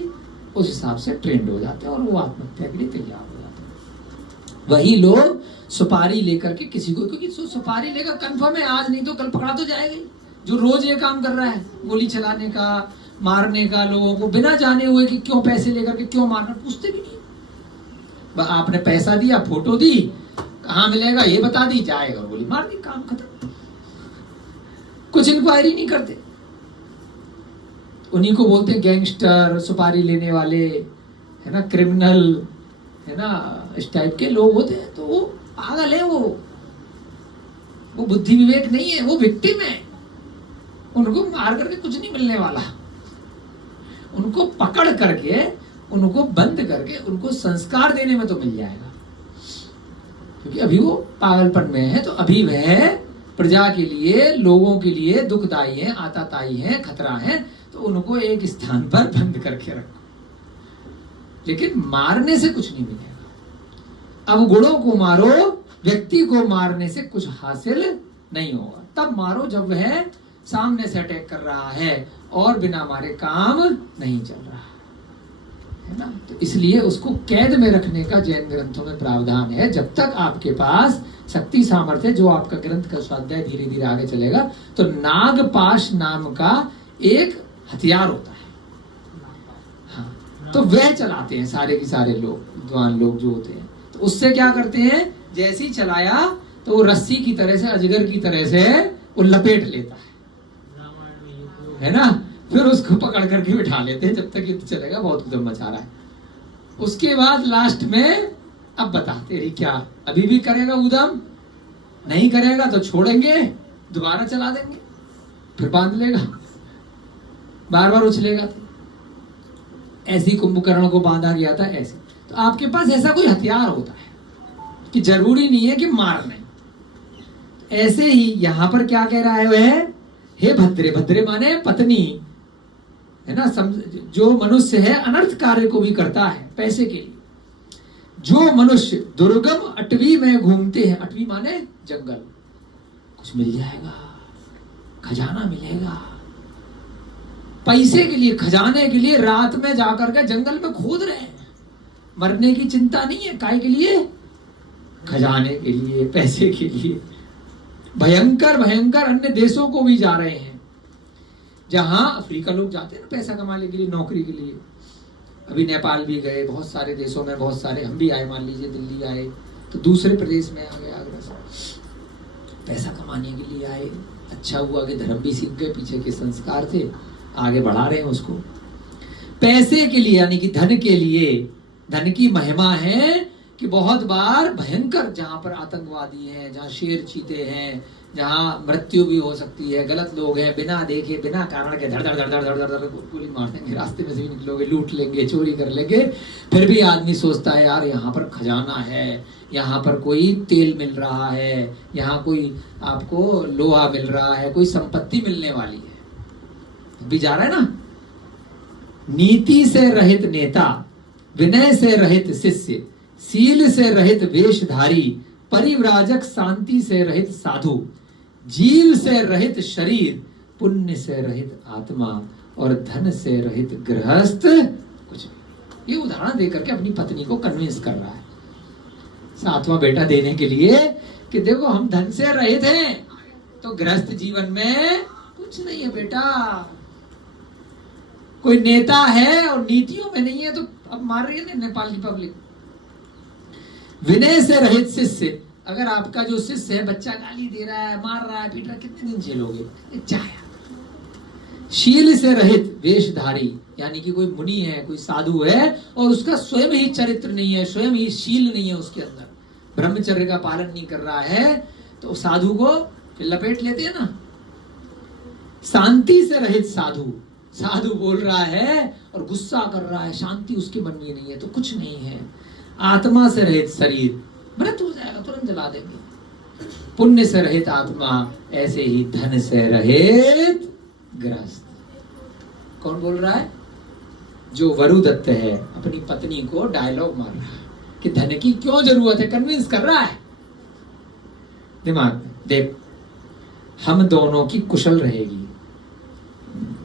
उस हिसाब से ट्रेंड हो जाते हैं और वो आत्महत्या के लिए तैयार हो जाते हैं। वही लोग सुपारी लेकर के किसी को, क्योंकि सुपारी लेकर कंफर्म है आज नहीं तो कल पकड़ा तो जाएगा ही। जो रोज ये काम कर रहा है, गोली चलाने का, मारने का, लोगों को बिना जाने हुए कि क्यों पैसे लेकर के क्यों मारना, पूछते भी नहीं। आपने पैसा दिया, फोटो दी, कहाँ मिलेगा ये बता दी, जाएगा गोली मार दी, काम खत्म। कुछ इंक्वायरी नहीं करते। उन्हीं को बोलते हैं गैंगस्टर, सुपारी लेने वाले, है ना, क्रिमिनल, है ना, इस टाइप के लोग होते हैं। तो वो पागल है, वो बुद्धि विवेक नहीं है, वो विक्टिम है। उनको मार करके कुछ नहीं मिलने वाला, उनको पकड़ करके, उनको बंद करके, उनको संस्कार देने में तो मिल जाएगा। क्योंकि अभी वो पागलपन में है, तो अभी वह प्रजा के लिए, लोगों के लिए दुखदाई है, आताताई है, खतरा है, तो उनको एक स्थान पर बंद करके रखो। लेकिन मारने से कुछ नहीं मिलेगा। अब गुणों को मारो, व्यक्ति को मारने से कुछ हासिल नहीं होगा। तब मारो जब वह सामने से अटैक कर रहा है और बिना मारे काम नहीं चल रहा है ना। तो इसलिए उसको कैद में रखने का जैन ग्रंथों में प्रावधान है। जब तक आपके पास शक्ति सामर्थ्य, जो आपका ग्रंथ का स्वाध्याय धीरे धीरे आगे चलेगा, तो नागपाश नाम का एक हथियार होता है। हाँ, तो वह चलाते हैं सारे के सारे लोग, विद्वान लोग जो होते हैं। तो उससे क्या करते हैं, जैसे ही चलाया तो वो रस्सी की तरह से, अजगर की तरह से वो लपेट लेता है ना। फिर उसको पकड़ करके बिठा लेते हैं जब तक युद्ध चलेगा, बहुत उद्यम मचा रहा है। उसके बाद लास्ट में अब बता तेरी क्या, अभी भी करेगा उद्यम, नहीं करेगा तो छोड़ेंगे, दोबारा चला देंगे, फिर बांध लेगा, बार बार उछलेगा। ऐसी कुंभकर्ण को बांधा गया था ऐसे। तो आपके पास ऐसा कोई हथियार होता है कि जरूरी नहीं है कि मारना। ऐसे ही यहां पर क्या कह रहा है वह, हे भद्रे, भद्रे माने पत्नी, है ना। जो मनुष्य है अनर्थ कार्य को भी करता है पैसे के लिए, जो मनुष्य दुर्गम अटवी में घूमते हैं, अटवी माने जंगल, कुछ मिल जाएगा, खजाना मिलेगा, पैसे के लिए, खजाने के लिए रात में जाकर के जंगल में खोद रहे हैं। मरने की चिंता नहीं है, काय के लिए? खजाने के लिए, पैसे के लिए। भयंकर भयंकर अन्य देशों को भी जा रहे हैं, जहां अफ्रीका लोग जाते हैं ना पैसा कमाने के लिए, नौकरी के लिए। अभी नेपाल भी गए, बहुत सारे देशों में, बहुत सारे, हम भी आए, मान लीजिए दिल्ली आए तो दूसरे प्रदेश में आ गए, आगरा से पैसा कमाने के लिए आए। अच्छा हुआ कि धर्म भी सीख गए, पीछे के संस्कार थे, आगे बढ़ा रहे हैं उसको। पैसे के लिए, यानी कि धन के लिए। धन की महिमा है कि बहुत बार भयंकर, जहां पर आतंकवादी हैं, जहां शेर चीते हैं, जहां मृत्यु भी हो सकती है, गलत लोग हैं, बिना देखे बिना कारण के धड़ धड़ धड़ धड़ धड़ धड़ धड़ गोली मार देंगे, रास्ते में से भी निकलोगे, लूट लेंगे, चोरी कर लेंगे। फिर भी आदमी सोचता है यार यहाँ पर खजाना है, यहाँ पर कोई तेल मिल रहा है, यहाँ कोई आपको लोहा मिल रहा है, कोई संपत्ति मिलने वाली है, भी जा रहा है ना। नीति से रहित नेता, विनय से रहित शिष्य, शील से रहित वेशधारी, परिव्राजक, शांति से रहित साधु, जीव से रहित शरीर, पुण्य से रहित आत्मा और धन से रहित गृहस्थ कुछ नहीं। ये उदाहरण देकर के अपनी पत्नी को कन्विंस कर रहा है, सातवां बेटा देने के लिए, कि देखो हम धन से रहित हैं तो गृहस्थ जीवन में कुछ नहीं है बेटा। कोई नेता है और नीतियों में नहीं है तो अब मार रही है ना नेपाल की पब्लिक। विनय से रहित शिष्य, अगर आपका जो शिष्य है बच्चा गाली दे रहा है, मार रहा है, पीट रहा है, कितने दिन झेलोगे? शील से रहित वेशधारी, यानी कि कोई मुनि है, कोई साधु है और उसका स्वयं ही चरित्र नहीं है, स्वयं ही शील नहीं है उसके अंदर, ब्रह्मचर्य का पालन नहीं कर रहा है, तो साधु को फिर लपेट लेते हैं ना। शांति से रहित साधु, साधु बोल रहा है और गुस्सा कर रहा है, शांति उसके मन में नहीं है तो कुछ नहीं है। आत्मा से रहित शरीर, मृत हो जाएगा, तुरंत जला देंगे। पुण्य से रहित आत्मा, ऐसे ही धन से रहित गृहस्थ। कौन बोल रहा है? जो वरुदत्त है, अपनी पत्नी को डायलॉग मार रहा है कि धन की क्यों जरूरत है, कन्विंस कर रहा है दिमाग में। देख, हम दोनों की कुशल रहेगी।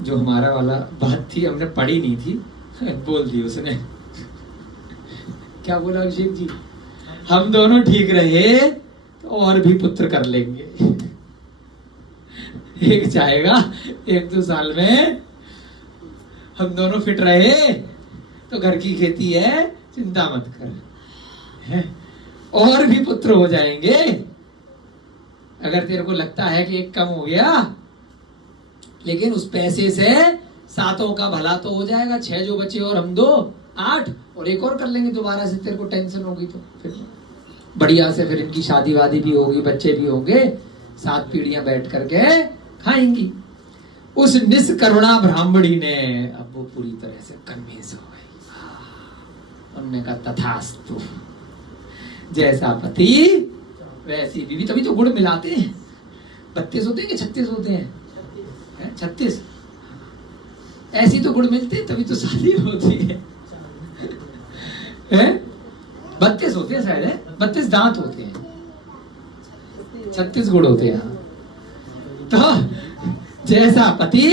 जो हमारा वाला बात थी, हमने पढ़ी नहीं थी, बोल दी उसने। क्या बोला अभिषेक जी? हम दोनों ठीक रहे तो और भी पुत्र कर लेंगे। एक चाहेगा 1-2 साल में हम दोनों फिट रहे तो घर की खेती है, चिंता मत कर, और भी पुत्र हो जाएंगे। अगर तेरे को लगता है कि एक कम हो गया, लेकिन उस पैसे से 7 का भला तो हो जाएगा। 6 जो बचे और हम 2, 8, और एक और कर लेंगे दोबारा से। तेरे को टेंशन होगी तो फिर बढ़िया से फिर इनकी शादी वादी भी होगी, बच्चे भी होंगे, 7 पीढ़ियां बैठ करके खाएंगी। उस निष्करुणा ब्राह्मणी ने, अब वो पूरी तरह से कन्विंस हो गई। उन्होंने कहा तथास्तु, जैसा पति वैसी बीवी। तभी तो गुड़ मिलाते हैं। 32 होते हैं कि 36 होते हैं? 36। ऐसी तो गुड़ मिलते हैं, तभी तो शादी होती है। 32 होते हैं शायद, है 32 दांत होते हैं, 36 गुड़ होते हैं। तो जैसा पति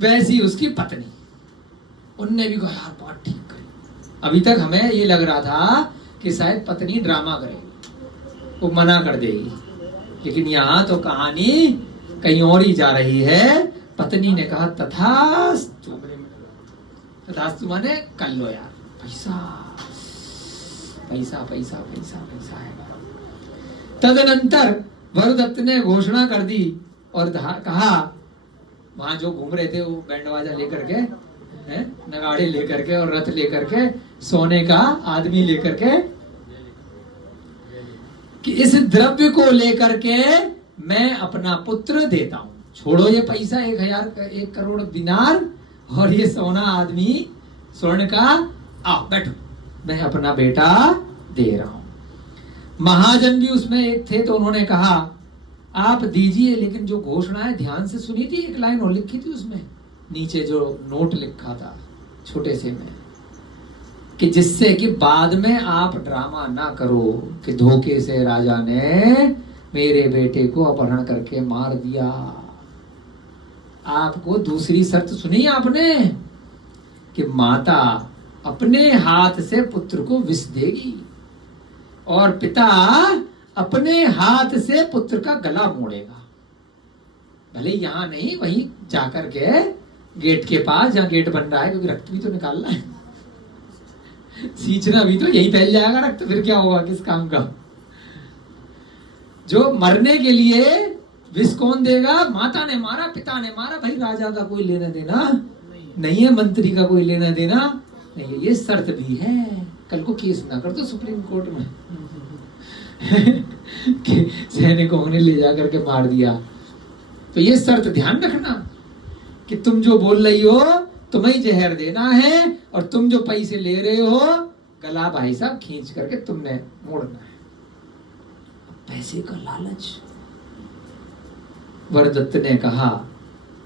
वैसी उसकी पत्नी। उनने भी कहा यार बात ठीक करी। अभी तक हमें ये लग रहा था कि शायद पत्नी ड्रामा करेगी, वो मना कर देगी, लेकिन यहाँ तो कहानी कहीं और ही जा रही है। पत्नी ने कहा तथास्तु। तथास्तु माने कर लो यार, पैसा पैसा पैसा पैसा पैसा है। तदनंतर वरुदत्त ने घोषणा कर दी और कहा, वहां जो घूम रहे थे वो बैंड बाजा लेकर के, नगाड़े लेकर के और रथ लेकर के, सोने का आदमी लेकर के, कि इस द्रव्य को लेकर के मैं अपना पुत्र देता हूं। छोड़ो ये पैसा, 1 करोड़ दिनार और ये सोना आदमी स्वर्ण का, आओ बैठो, मैं अपना बेटा दे रहा हूं। महाजन भी उसमें एक थे, तो उन्होंने कहा आप दीजिए, लेकिन जो घोषणा है ध्यान से सुनी थी, एक लाइन और लिखी थी उसमें नीचे, जो नोट लिखा था छोटे से में, कि जिससे कि बाद में आप ड्रामा ना करो कि धोखे से राजा ने मेरे बेटे को अपहरण करके मार दिया। आपको दूसरी शर्त सुनी आपने कि माता अपने हाथ से पुत्र को विष देगी और पिता अपने हाथ से पुत्र का गला मोड़ेगा। भले यहां नहीं, वहीं जाकर के गेट के पास, जहां गेट बन रहा है, क्योंकि रक्त भी तो निकालना है, सींचना भी तो यही फैल जाएगा रक्त, फिर क्या होगा किस काम का। जो मरने के लिए विष कौन देगा? माता ने मारा, पिता ने मारा, भाई राजा का कोई लेना देना नहीं है, मंत्री का कोई लेना देना नहीं है। ये शर्त भी है, कल को केस ना कर दो सुप्रीम कोर्ट में कि सैनिकों ने ले जाकर के मार दिया। तो ये शर्त ध्यान रखना कि तुम जो बोल रही हो तुम्हें ही जहर देना है, और तुम जो पैसे ले रहे हो गला भाई साहब खींच करके तुमने मोड़ना है। पैसे का लालच। वरदत्त ने कहा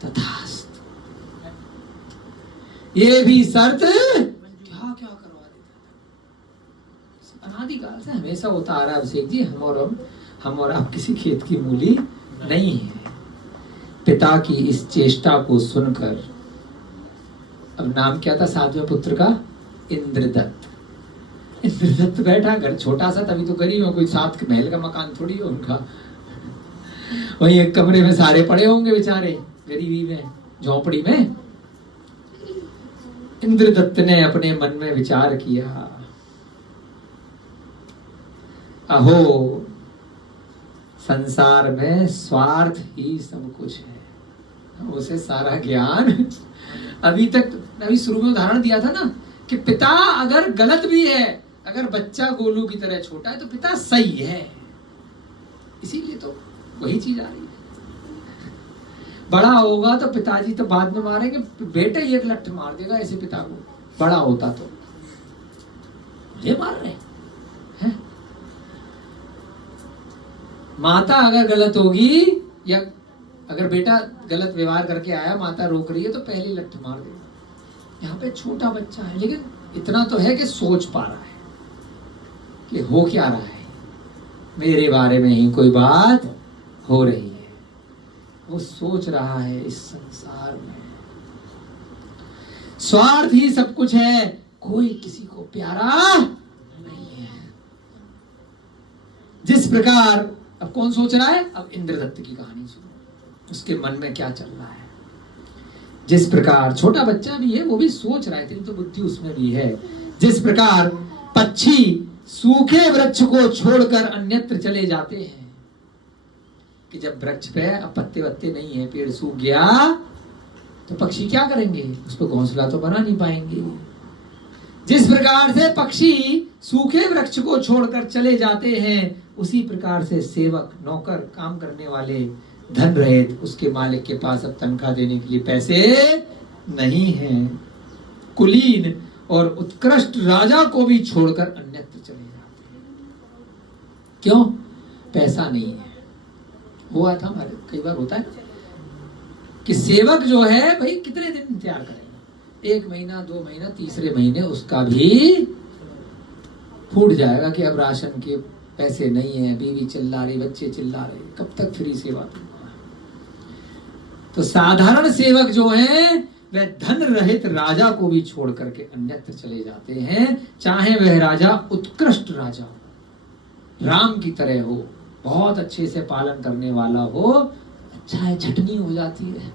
तथास्तु। ये भी शर्त क्या क्या करवा देता। अनादिकाल से हमेशा होता आ रहा है अभिषेक जी, हम और आप किसी खेत की मूली नहीं है। पिता की इस चेष्टा को सुनकर, अब नाम क्या था सातवें पुत्र का? इंद्रदत्त। इंद्रदत्त बैठा, घर छोटा सा, तभी तो गरीब है, कोई 7 महल का मकान थोड़ी है उनका। वही एक कमरे में सारे पड़े होंगे बेचारे, गरीबी में, झोपड़ी में। इंद्रदत्त ने अपने मन में विचार किया, अहो संसार में स्वार्थ ही सब कुछ है। उसे सारा ज्ञान अभी शुरू में उदाहरण दिया था ना कि पिता अगर गलत भी है, अगर बच्चा गोलू की तरह छोटा है तो पिता सही है, इसीलिए तो वही चीज आ रही है। बड़ा होगा तो पिताजी तो बाद में मारेंगे, बेटे एक लठ मार देगा ऐसे पिता को, बड़ा होता तो मुझे मार रहे हैं। माता अगर गलत होगी या अगर बेटा गलत व्यवहार करके आया, माता रोक रही है तो पहले लठ मार देगा। यहाँ पे छोटा बच्चा है, लेकिन इतना तो है कि सोच पा रहा है कि हो क्या रहा है, मेरे बारे में ही कोई बात हो रही है। वो सोच रहा है इस संसार में स्वार्थ ही सब कुछ है, कोई किसी को प्यारा नहीं है। जिस प्रकार, अब कौन सोच रहा है? अब इंद्रदत्त की कहानी सुनो, उसके मन में क्या चल रहा है। जिस प्रकार छोटा बच्चा भी है, वो भी सोच रहा है, तेरी तो बुद्धि उसमें भी है। जिस प्रकार पक्षी सूखे वृक्ष को छोड़कर अन्यत्र चले जाते हैं, कि जब वृक्ष पे अब पत्ते वत्ते नहीं है, पेड़ सूख गया, तो पक्षी क्या करेंगे? उसको घोंसला तो बना नहीं पाएंगे। जिस प्रकार से पक्षी सूखे वृक्ष को छोड़कर चले जाते हैं, उसी प्रकार से सेवक, नौकर, काम करने वाले धन रहित, उसके मालिक के पास अब तनख्वाह देने के लिए पैसे नहीं हैं। कुलीन और उत्कृष्ट राजा को भी छोड़कर अन्यत्र चले जाते हैं। क्यों? पैसा नहीं है। हुआ था हमारे, कई बार होता है कि सेवक जो है भाई कितने दिन इंतजार करेगा, 1 महीना 2 महीना, तीसरे महीने उसका भी फूट जाएगा कि अब राशन के पैसे नहीं है, बीवी चिल्ला रही, बच्चे चिल्ला रहे, कब तक फ्री सेवा दूंगा। तो साधारण सेवक जो हैं वह धन रहित राजा को भी छोड़ करके अन्यत्र चले जाते हैं, चाहे वह राजा उत्कृष्ट राजा हो, राम की तरह हो, बहुत अच्छे से पालन करने वाला हो, अच्छा है, छटनी हो जाती है।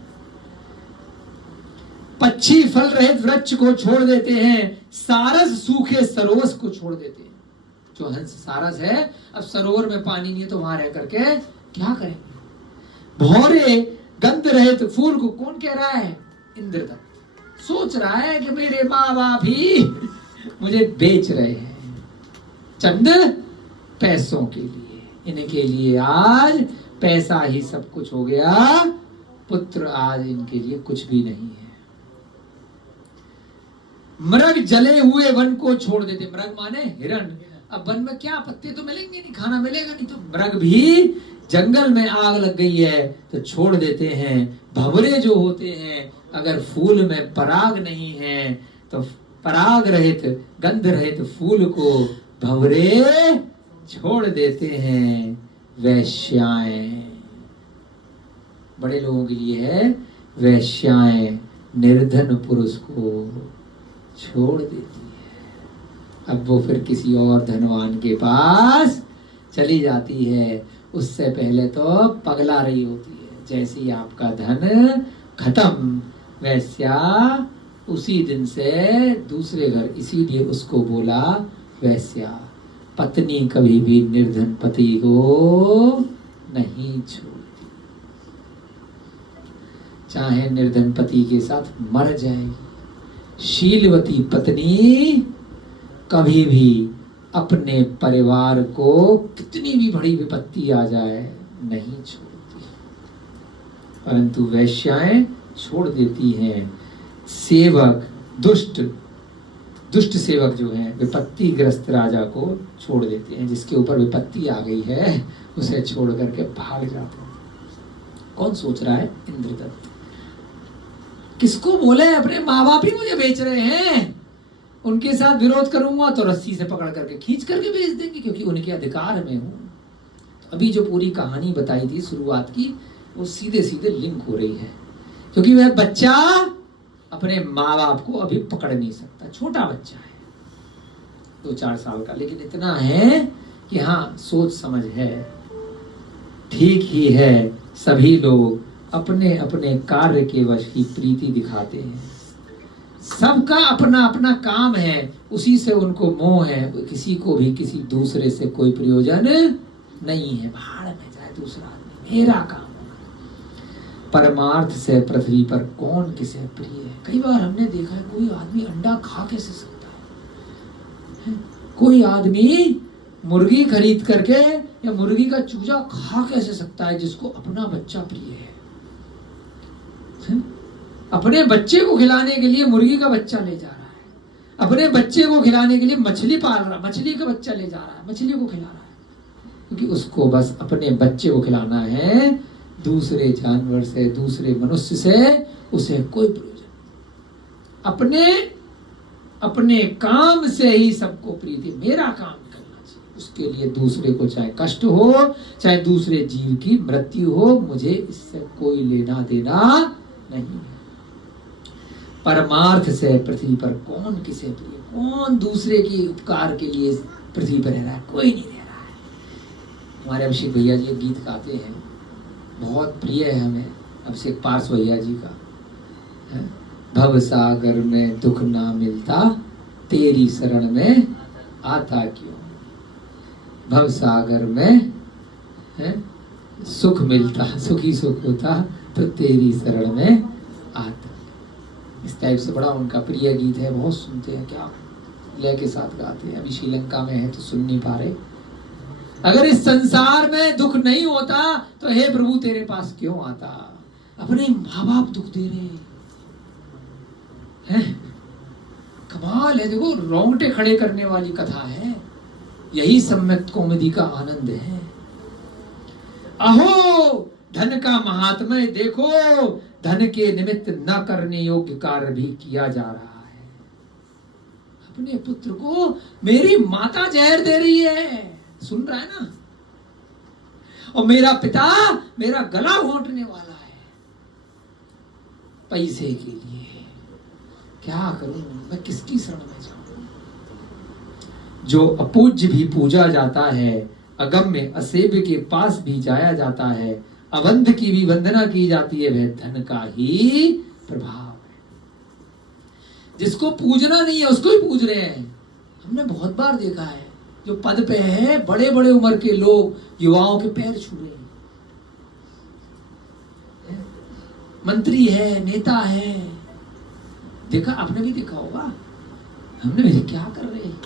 पक्षी फल रहित वृक्ष को छोड़ देते हैं, सारस सूखे सरोवर को छोड़ देते हैं। जो हंस सारस है, अब सरोवर में पानी नहीं है तो वहां रह करके क्या करेंगे। भौरे गंध रहित फूल को कौन कह रहा है? इंद्रदत्त सोच रहा है कि मेरे माँ बाप ही मुझे बेच रहे हैं चंद पैसों के लिए, इनके लिए आज पैसा ही सब कुछ हो गया, पुत्र आज इनके लिए कुछ भी नहीं है। मृग जले हुए वन को छोड़ देते, मृग माने हिरण। अब वन में क्या, पत्ते तो मिलेंगे नहीं, खाना मिलेगा नहीं, तो मृग भी, जंगल में आग लग गई है तो छोड़ देते हैं। भंवरे जो होते हैं, अगर फूल में पराग नहीं है तो पराग रहित गंध रहित फूल को भंवरे छोड़ देते हैं वैश्याएं। बड़े लोगों के लिए है वैश्याएं निर्धन पुरुष को छोड़ देती है। अब वो फिर किसी और धनवान के पास चली जाती है, उससे पहले तो पगला रही होती है। जैसे ही आपका धन खत्म, वैश्या उसी दिन से दूसरे घर। इसीलिए उसको बोला वैश्या। पत्नी कभी भी निर्धन पति को नहीं छोड़ती, चाहे निर्धन पति के साथ मर जाएगी। शीलवती पत्नी कभी भी अपने परिवार को कितनी भी बड़ी विपत्ति आ जाए नहीं छोड़ती, परंतु वैश्याएं छोड़ देती हैं। सेवक दुष्ट सेवक जो है विपत्तिग्रस्त राजा को छोड़ देते हैं। जिसके ऊपर विपत्ति आ गई है उसे छोड़ करके भाग जाते हैं। कौन सोच रहा है? इंद्रदत्त। किसको बोले? अपने माँ बाप ही मुझे बेच रहे हैं, उनके साथ विरोध करूंगा तो रस्सी से पकड़ करके खींच करके बेच देंगे, क्योंकि उनके अधिकार में हूं। तो अभी जो पूरी कहानी बताई थी शुरुआत की, वो सीधे सीधे लिंक हो रही है, क्योंकि वह बच्चा अपने माँ बाप को अभी पकड़ नहीं सकता। छोटा बच्चा है, 2-4 साल का, लेकिन इतना है कि हाँ सोच समझ है। ठीक ही है, सभी लोग अपने अपने कार्य के वश ही प्रीति दिखाते हैं। सबका अपना अपना काम है, उसी से उनको मोह है। किसी को भी किसी दूसरे से कोई प्रयोजन नहीं है। भाड़ में जाए दूसरा आदमी, मेरा काम। परमार्थ से पृथ्वी पर कौन किसे प्रिय है? कई बार हमने देखा है, कोई आदमी अंडा खा कैसे सकता है? कोई आदमी मुर्गी खरीद करके या मुर्गी का चूजा खा कैसे सकता है जिसको अपना बच्चा प्रिय है? अपने बच्चे को खिलाने के लिए मुर्गी का बच्चा ले जा रहा है, अपने बच्चे को खिलाने के लिए मछली पाल रहा, मछली का बच्चा ले जा रहा है, मछली को खिला रहा है, क्योंकि उसको बस अपने बच्चे को खिलाना है। दूसरे जानवर से, दूसरे मनुष्य से उसे कोई प्रयोजन नहीं। अपने अपने काम से ही सबको प्रीति, मेरा काम करना चाहिए। उसके लिए दूसरे को चाहे कष्ट हो, चाहे दूसरे जीव की मृत्यु हो, मुझे इससे कोई लेना देना नहीं है। परमार्थ से पृथ्वी पर कौन किसे प्रिय? कौन दूसरे के उपकार के लिए पृथ्वी पर रह रहा है? कोई नहीं रह रहा है। हमारे अभिषेक भैया जी एक गीत गाते हैं, बहुत प्रिय है हमें, अभिषेक पार्स भैया जी का है। भव सागर में दुख ना मिलता, तेरी शरण में आता क्यों? भव सागर में है सुख मिलता, सुखी सुख होता तो तेरी शरण में आता। इस टाइप से बड़ा उनका प्रिय गीत है, बहुत सुनते हैं। क्या लय के साथ गाते हैं। अभी श्रीलंका में है तो सुन नहीं पा रहे। अगर इस संसार में दुख नहीं होता तो हे प्रभु तेरे पास क्यों आता? अपने माँ बाप दुख दे रहे हैं। कमाल है, देखो रोंगटे खड़े करने वाली कथा है। यही सम्यक कौमुदी का आनंद है। अहो धन का महात्म्य देखो, धन के निमित्त न करने योग्य कार्य भी किया जा रहा है। अपने पुत्र को मेरी माता जहर दे रही है, सुन रहा है ना? और मेरा पिता मेरा गला घोंटने वाला है पैसे के लिए। क्या करूं मैं? किसकी शरण में जाऊं? जो अपूज्य भी पूजा जाता है, अगम्य असेव्य के पास भी जाया जाता है, अवंध की भी वंदना की जाती है, वह धन का ही प्रभाव है। जिसको पूजना नहीं है उसको ही पूज रहे हैं। हमने बहुत बार देखा है, जो पद पे है बड़े बड़े उम्र के लोग युवाओं के पैर छू रहे हैं। मंत्री है, नेता है, देखा आपने भी देखा होगा, हमने भी क्या कर रहे हैं।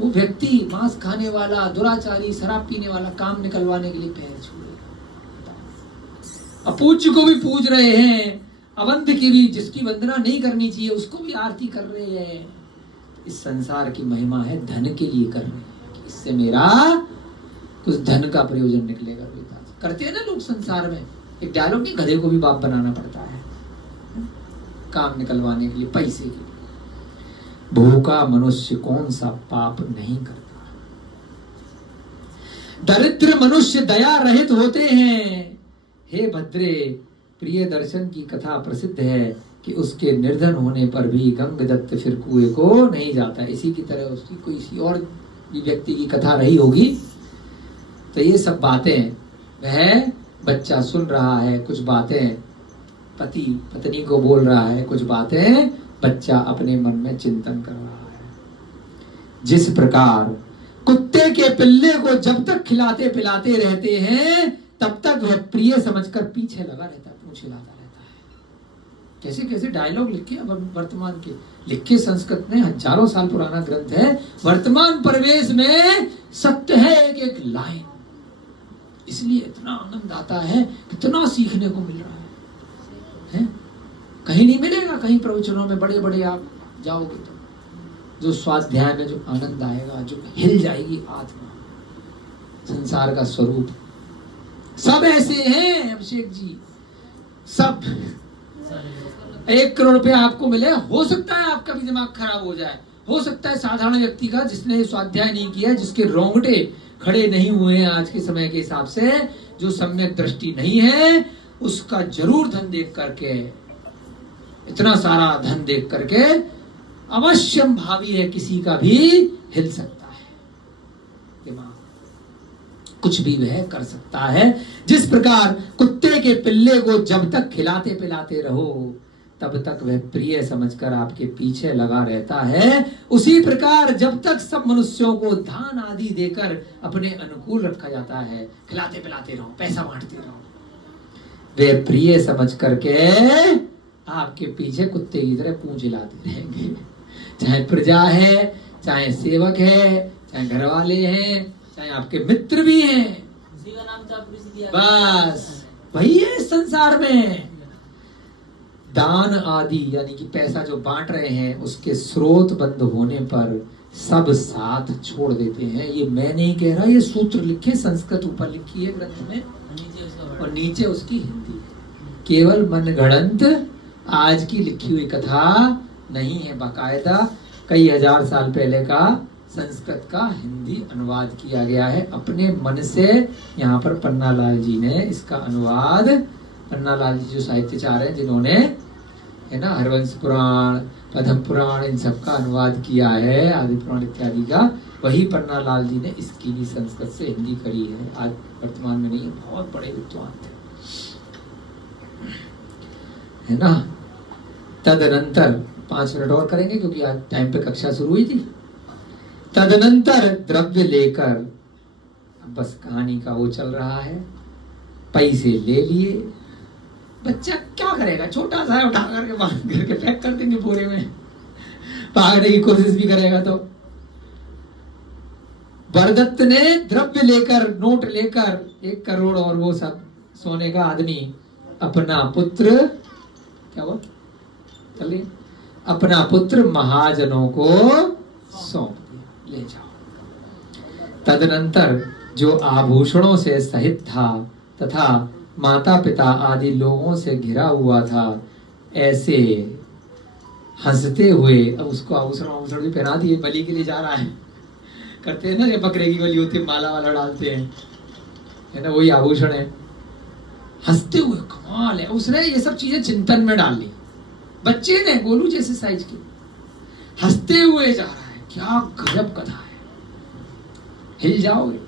वो व्यक्ति मांस खाने वाला, दुराचारी, शराब पीने वाला, काम निकलवाने के लिए पैर छू रहे हैं। अपूज्य को भी पूज रहे हैं, अवंध की भी, जिसकी वंदना नहीं करनी चाहिए उसको भी आरती कर रहे हैं। इस संसार की महिमा है धन के लिए कर रहे हैं कि इससे मेरा कुछ धन का प्रयोजन निकलेगा। करते हैं ना लोग संसार में। एक डायलॉग नहीं, गधे को भी बाप बनाना पड़ता है काम निकलवाने के लिए, पैसे के लिए। भूखा मनुष्य कौन सा पाप नहीं करता। दरिद्र मनुष्य दया रहित होते हैं। हे भद्रे, प्रिय दर्शन की कथा प्रसिद्ध है कि उसके निर्धन होने पर भी गंगदत्त फिर कुएं को नहीं जाता। इसी की तरह उसकी कोई किसी और भी व्यक्ति की कथा रही होगी। तो ये सब बातें वह बच्चा सुन रहा है, कुछ बातें पति पत्नी को बोल रहा है, कुछ बातें बच्चा अपने मन में चिंतन कर रहा है। जिस प्रकार कुत्ते के पिल्ले को जब तक खिलाते पिलाते रहते हैं तब तक वह प्रिय समझकर पीछे लगा रहता है, पूछ हिलाता रहता है। कैसे कैसे डायलॉग लिखे वर्तमान के, लिखे संस्कृत में, हजारों साल पुराना ग्रंथ है। वर्तमान परिवेश में सत्य है एक एक लाइन, इसलिए इतना आनंद आता है, कितना सीखने को मिल रहा है? कहीं नहीं मिलेगा। कहीं प्रवचनों में बड़े बड़े आप जाओगे तो जो स्वाध्याय में जो आनंद आएगा, जो हिल जाएगी आत्मा, संसार का स्वरूप। सब ऐसे हैं अभिषेक जी, सब। 1 करोड़ रुपया आपको मिले, हो सकता है आपका भी दिमाग खराब हो जाए, हो सकता है साधारण व्यक्ति का जिसने स्वाध्याय नहीं किया, जिसके रोंगटे खड़े नहीं हुए हैं आज के समय के हिसाब से, जो सम्यक दृष्टि नहीं है, उसका जरूर धन देख करके, इतना सारा धन देख करके अवश्यम भावी है किसी का भी हिल सकता है दिमाग, कुछ भी वह कर सकता है। जिस प्रकार कुत्ते के पिल्ले को जब तक खिलाते पिलाते रहो तब तक वह प्रिय समझकर आपके पीछे लगा रहता है, उसी प्रकार जब तक सब मनुष्यों को दान आदि देकर अपने अनुकूल रखा जाता है, खिलाते पिलाते रहो, पैसा बांटते रहो, वे प्रिय समझ करके आपके पीछे कुत्ते की तरह पूंछ हिलाते रहेंगे। चाहे प्रजा है, चाहे सेवक है, चाहे घर वाले हैं, चाहे आपके मित्र भी हैं, उसी का नाम चापलूसी दिया। बस वही है संसार में। दान आदि यानी कि पैसा जो बांट रहे हैं उसके स्रोत बंद होने पर सब साथ छोड़ देते हैं। ये मैं नहीं कह रहा, ये सूत्र लिखे संस्कृत ऊपर लिखी है ग्रंथ में, और नीचे उसकी हिंदी। केवल मनगढ़ंत आज की लिखी हुई कथा नहीं है, बाकायदा कई हजार साल पहले का संस्कृत का हिंदी अनुवाद किया गया है अपने मन से। यहाँ पर पन्नालाल जी ने इसका अनुवाद, पन्नालाल जी जो साहित्यकार हैं जिन्होंने, है ना, हरवंश पुराण, पद्म पुराण, इन सब का अनुवाद किया है, आदि पुराण इत्यादि का, वही पन्नालाल जी ने इसकी भी संस्कृत से हिंदी करी है। आज वर्तमान में नहीं है, बहुत बड़े विद्वान थे, है ना। तदनंतर 5 मिनट और करेंगे क्योंकि आज टाइम पे कक्षा शुरू हुई थी। तदनंतर द्रव्य लेकर, बस कहानी का वो चल रहा है, पैसे ले लिए। बच्चा क्या करेगा, छोटा सा है, उठा करके बांध करके पैक कर देंगे बोरे में, भागने की कोशिश भी करेगा तो। बरदत्त ने द्रव्य लेकर, नोट लेकर 1 करोड़ और वो सब सोने का आदमी अपना पुत्र, क्या हुआ, चलिए, अपना पुत्र महाजनों को सौंप दिया, ले जाओ। तदनंतर जो आभूषणों से सहित था तथा माता पिता आदि लोगों से घिरा हुआ था, ऐसे हंसते हुए, अब उसको आभूषण भी पहना दिए, बलि के लिए जा रहा है, करते हैं ना, ये बकरे की बलि होती है, माला वाला डालते हैं, है ना, वही आभूषण है। हंसते हुए, कमाल है, उसने ये सब चीजें चिंतन में डाल ली, बच्चे ने, गोलू जैसे साइज के, हंसते हुए जा रहा है। क्या गजब कथा है, हिल जाओगे।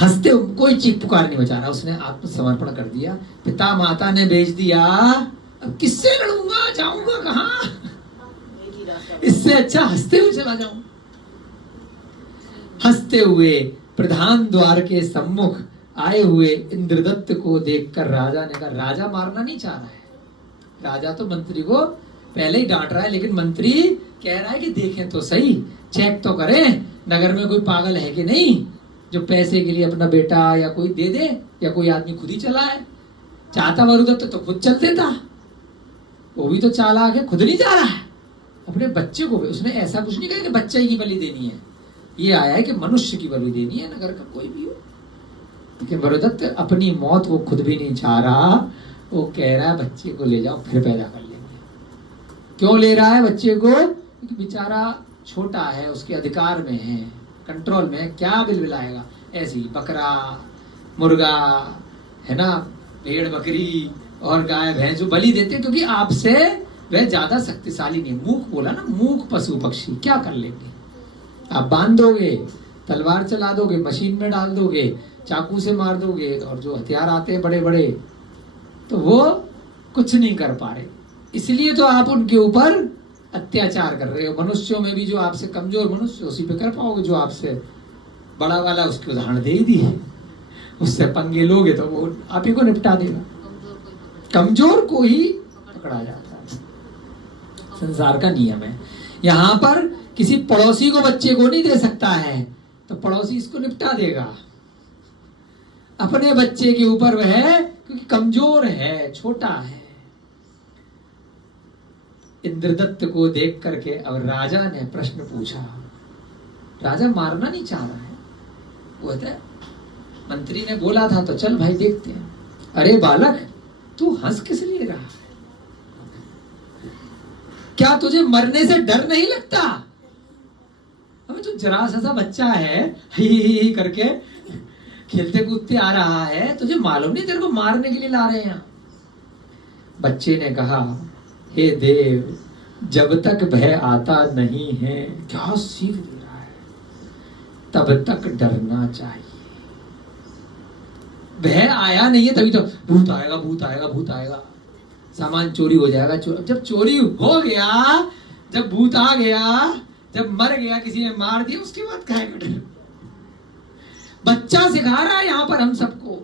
हंसते, कोई चीख पुकार नहीं बचा रहा, उसने आत्मसमर्पण कर दिया। पिता माता ने भेज दिया, अब किससे लड़ूंगा, जाऊंगा कहां, इससे अच्छा हंसते हुए चला जाऊं। हंसते हुए प्रधान द्वार के सम्मुख आए हुए इंद्रदत्त को देखकर राजा ने कहा, राजा मारना नहीं चाह रहा है, राजा तो मंत्री को पहले ही डांट रहा है, लेकिन मंत्री कह रहा है कि देखें तो सही, चेक तो करें, नगर में कोई पागल है कि नहीं जो पैसे के लिए अपना बेटा या कोई दे दे, या कोई आदमी खुद ही चला है। चाहता वरुदत्त तो खुद चल देता, वो भी तो चालाक है, खुद नहीं जा रहा है, अपने बच्चे को भी। उसने ऐसा कुछ नहीं कहा कि बच्चे की बलि देनी है, ये आया है कि मनुष्य की बलि देनी है, नगर का कोई भी हो। लेकिन वरुदत्त अपनी मौत वो खुद भी नहीं चाह रहा, वो कह रहा है बच्चे को ले जाओ, फिर पैदा कर लेंगे। क्यों ले रहा है बच्चे को? क्योंकि बेचारा छोटा है, उसके अधिकार में है, कंट्रोल में है, क्या बिलबिलाएगा? ऐसी बकरा मुर्गा है ना, भेड़ बकरी और गाय भैंस जो बलि देते, क्योंकि आपसे वह ज्यादा शक्तिशाली नहीं। मूक बोला ना, मूक पशु पक्षी क्या कर लेंगे? आप बांध दोगे, तलवार चला दोगे, मशीन में डाल दोगे, चाकू से मार दोगे, और जो हथियार आते हैं बड़े बड़े, तो वो कुछ नहीं कर पा रहे। इसलिए तो आप उनके ऊपर अत्याचार कर रहे हो। मनुष्यों में भी जो आपसे कमजोर मनुष्य, उसी पे कर पाओगे। जो आपसे बड़ा वाला, उसके उदाहरण दे ही दिए, उससे पंगे लोगे तो वो आप ही को निपटा देगा। कमजोर को ही पकड़ा जाता है, संसार का नियम है। यहाँ पर किसी पड़ोसी को बच्चे को नहीं दे सकता है, तो पड़ोसी इसको निपटा देगा। अपने बच्चे के ऊपर वह है, क्योंकि कमजोर है, छोटा है। इंद्रदत्त को देख करके अब राजा ने प्रश्न पूछा। राजा मारना नहीं चाह रहा है, वो कहता, मंत्री ने बोला था तो चल भाई देखते हैं। अरे बालक, तू हंस किस लिए रहा है? क्या तुझे मरने से डर नहीं लगता? अबे तू जरा सा बच्चा है, ही करके खेलते कूदते आ रहा है, तुझे मालूम नहीं तेरे को मारने के लिए ला रहे हैं? बच्चे ने कहा, हे देव, जब तक भय आता नहीं है, क्या सीख दे रहा है, तब तक डरना चाहिए। भय आया नहीं है तभी तो भूत आएगा, भूत आएगा, भूत आएगा, सामान चोरी हो जाएगा। जब चोरी हो गया, जब भूत आ गया, जब मर गया, किसी ने मार दिया, उसके बाद काहे का डर? बच्चा सिखा रहा है यहाँ पर हम सबको,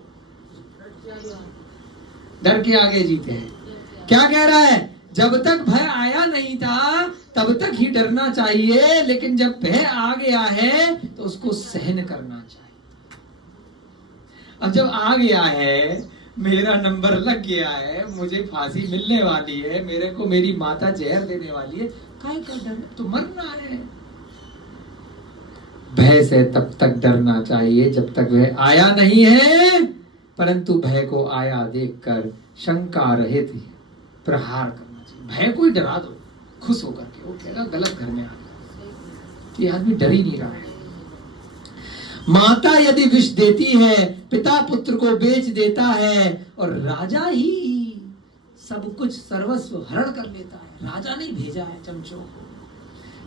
डर के आगे जीते हैं। क्या कह रहा है? जब तक भय आया नहीं था तब तक ही डरना चाहिए, लेकिन जब भय आ गया है तो उसको सहन करना चाहिए। अब जब आ गया है, मेरा नंबर लग गया है, मुझे फांसी मिलने वाली है, मेरे को मेरी माता जहर देने वाली है, काहे का डर? तो मरना है। भय से तब तक डरना चाहिए जब तक वह आया नहीं है, परंतु भय को आया देखकर शंका रहित प्रहार करना चाहिए। भय को ही डरा दो, खुश होकर के, वो कहेगा गलत घर में आ गया, ये आदमी डर ही नहीं रहा है। माता यदि विष देती है, पिता पुत्र को बेच देता है, और राजा ही सब कुछ सर्वस्व हरण कर लेता है। राजा ने भेजा है चमचों को,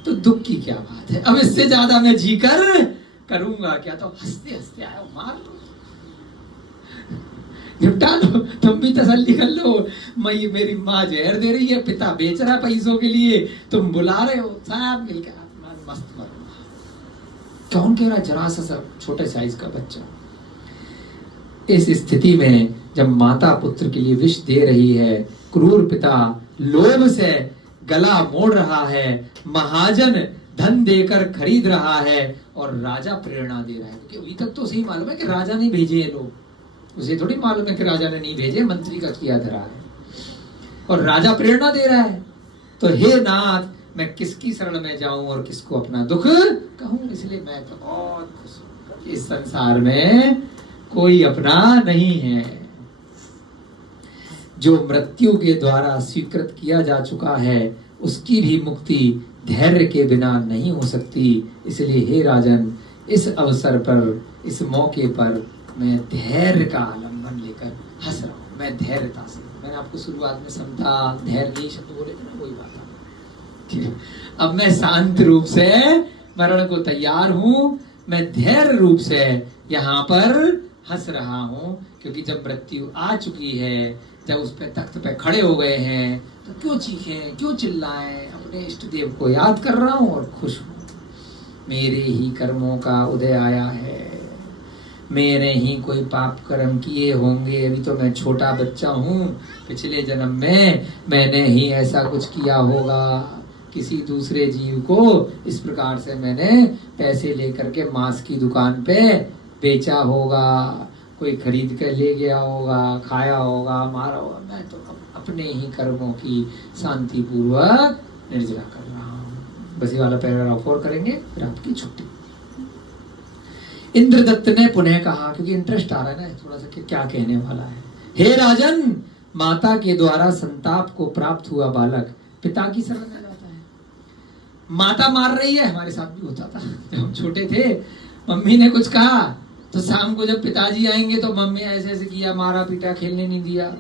तो दुख की क्या बात है? अब इससे ज्यादा मैं जी कर करूंगा क्या? तो हंसते हंसते आया, मार लो, निपटा लो, तुम भी तसल्ली कर लो। मेरी माँ जहर दे रही है, पिता बेच रहा है पैसों के लिए, तुम बुला रहे हो, सब मिलकर मस्त मरो। कौन कह रहा है? जरा सा छोटे साइज का बच्चा। इस स्थिति में जब माता पुत्र के लिए विष दे रही है, क्रूर पिता लोभ से गला मोड़ रहा है, महाजन धन देकर खरीद रहा है, और राजा प्रेरणा दे रहा है। क्योंकि अभी तक तो सही मालूम है कि राजा नहीं भेजे ये लोग, उसे थोड़ी मालूम है कि राजा ने नहीं भेजे, मंत्री का किया धरा है, और राजा प्रेरणा दे रहा है। तो हे नाथ, मैं किसकी शरण में जाऊं और किसको अपना दुख कहूं? इसलिए मैं तो बहुत खुश हूं, इस संसार में कोई अपना नहीं है। जो मृत्यु के द्वारा स्वीकृत किया जा चुका है, उसकी भी मुक्ति धैर्य के बिना नहीं हो सकती। इसलिए हे राजन, इस अवसर पर, इस मौके पर मैं धैर्य का आलंबन लेकर हंस रहा हूं। मैं धैर्यता से, मैंने आपको शुरुआत में समता धैर्य शब्द बोले थे ना, वही बात। अब मैं शांत रूप से मरण को तैयार हूं, मैं धैर्य रूप से यहाँ पर हंस रहा हूं, क्योंकि जब मृत्यु आ चुकी है, जब उस पे तख्त पे खड़े हो गए हैं, तो क्यों चीखें, क्यों चिल्लाएं? अपने इष्ट देव को याद कर रहा हूं और खुश हूं। मेरे ही कर्मों का उदय आया है, मेरे ही कोई पाप कर्म किए होंगे। अभी तो मैं छोटा बच्चा हूँ, पिछले जन्म में मैंने ही ऐसा कुछ किया होगा, किसी दूसरे जीव को इस प्रकार से मैंने पैसे लेकर के मांस की दुकान पे बेचा होगा, कोई खरीद कर ले गया होगा, खाया होगा, मारा होगा। मैं तो अपने ही कर्मों की शांति पूर्वक निर्जरा कर रहा हूँ। बस ये वाला पैराग्राफ और करेंगे, फिर आपकी छुट्टी। इंद्रदत्त ने पुनः कहा, क्योंकि इंटरेस्ट आ रहा है ना थोड़ा सा कि क्या कहने वाला है। हे राजन, माता के द्वारा संताप को प्राप्त हुआ बालक पिता की शरण में जाता है। माता मार रही है, हमारे साथ भी होता था जब हम छोटे थे। मम्मी ने कुछ कहा तो शाम को जब पिताजी आएंगे तो मम्मी ऐसे ऐसे किया, मारा पीटा, खेलने नहीं दिया।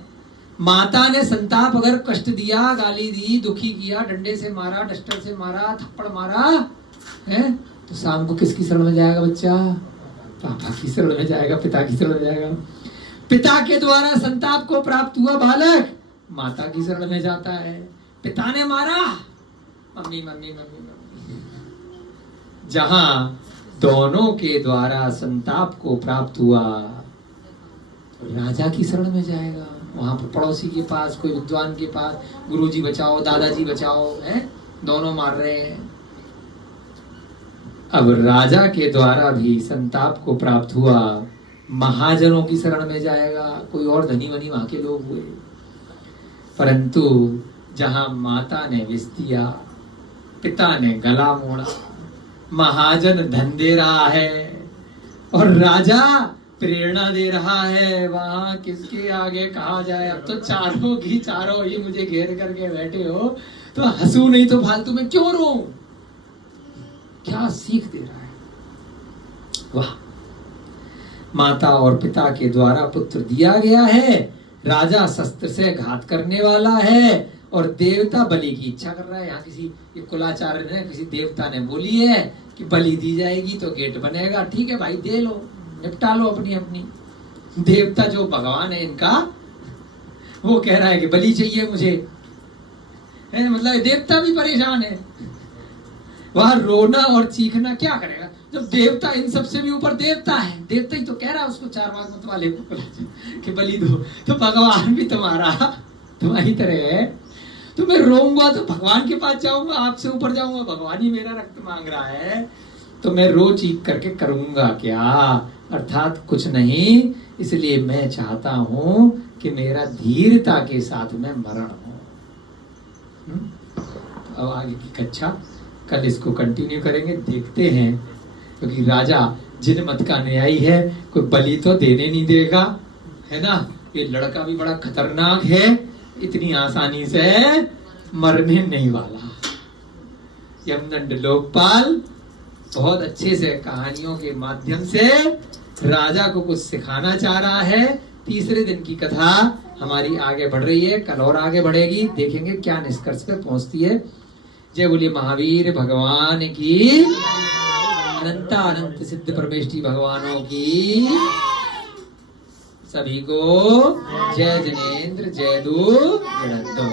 माता ने संताप अगर कष्ट दिया, गाली दी, दुखी किया, डंडे से मारा, डस्टर से मारा, थप्पड़ मारा है, तो शाम को किसकी शरण में जाएगा बच्चा? पापा की शरण में जाएगा, पिता की शरण में जाएगा। पिता के द्वारा संताप को प्राप्त हुआ बालक माता की शरण में जाता है। पिता ने मारा, मम्मी मम्मी मम्मी मम्मी। जहां दोनों के द्वारा संताप को प्राप्त हुआ राजा की शरण में जाएगा। वहां पर पड़ोसी के पास, कोई विद्वान के पास, गुरुजी बचाओ, दादाजी बचाओ, है, दोनों मार रहे हैं। अब राजा के द्वारा भी संताप को प्राप्त हुआ, महाजनों की शरण में जाएगा। कोई और धनी वनी वहां के लोग हुए, परंतु जहां माता ने विष दिया, पिता ने गला मोड़ा, महाजन धन दे रहा है और राजा प्रेरणा दे रहा है, वहां किसके आगे कहा जाए। अब तो चारों ही मुझे घेर करके बैठे हो, तो हंसू नहीं तो फालतू में क्यों रो। क्या सीख दे रहा है, वाह। माता और पिता के द्वारा पुत्र दिया गया है, राजा शस्त्र से घात करने वाला है और देवता बलि की इच्छा कर रहा है। यहाँ किसी कुलाचार्य ने, किसी देवता ने बोली है कि बलि दी जाएगी तो गेट बनेगा। ठीक है भाई, दे लो, निपटा लो अपनी अपनी। देवता जो भगवान है इनका, वो कह रहा है कि बलि चाहिए मुझे, है, मतलब देवता भी परेशान है। वहां रोना और चीखना क्या करेगा जब देवता इन सबसे भी ऊपर देवता है। देवता ही तो कह रहा है उसको, चार मार्ग मत वाले को कि बलि दो, तो भगवान भी तुम्हारी तरह है। तो मैं रोऊंगा तो भगवान के पास जाऊंगा, आपसे ऊपर जाऊंगा, भगवान ही मेरा रक्त मांग रहा है, तो मैं रो चीख करके करूंगा क्या? अर्थात कुछ नहीं। इसलिए मैं चाहता हूं कि मेरा धीरता के साथ में मरण हो। अब आगे की कक्षा कल इसको कंटिन्यू करेंगे, देखते हैं, क्योंकि राजा जिन मत का न्यायी है, कोई बलि तो देने नहीं देगा, है ना। ये लड़का भी बड़ा खतरनाक है, इतनी आसानी से मरने नहीं वाला। यमदंड लोकपाल बहुत अच्छे से कहानियों के माध्यम से राजा को कुछ सिखाना चाह रहा है। तीसरे दिन की कथा हमारी आगे बढ़ रही है, कल और आगे बढ़ेगी, देखेंगे क्या निष्कर्ष पे पहुंचती है। जय बोलिए महावीर भगवान की, अनंत अनंत सिद्ध परमेष्टि भगवानों की। सभी को जय जनेन्द्र, जय दो, जय दो।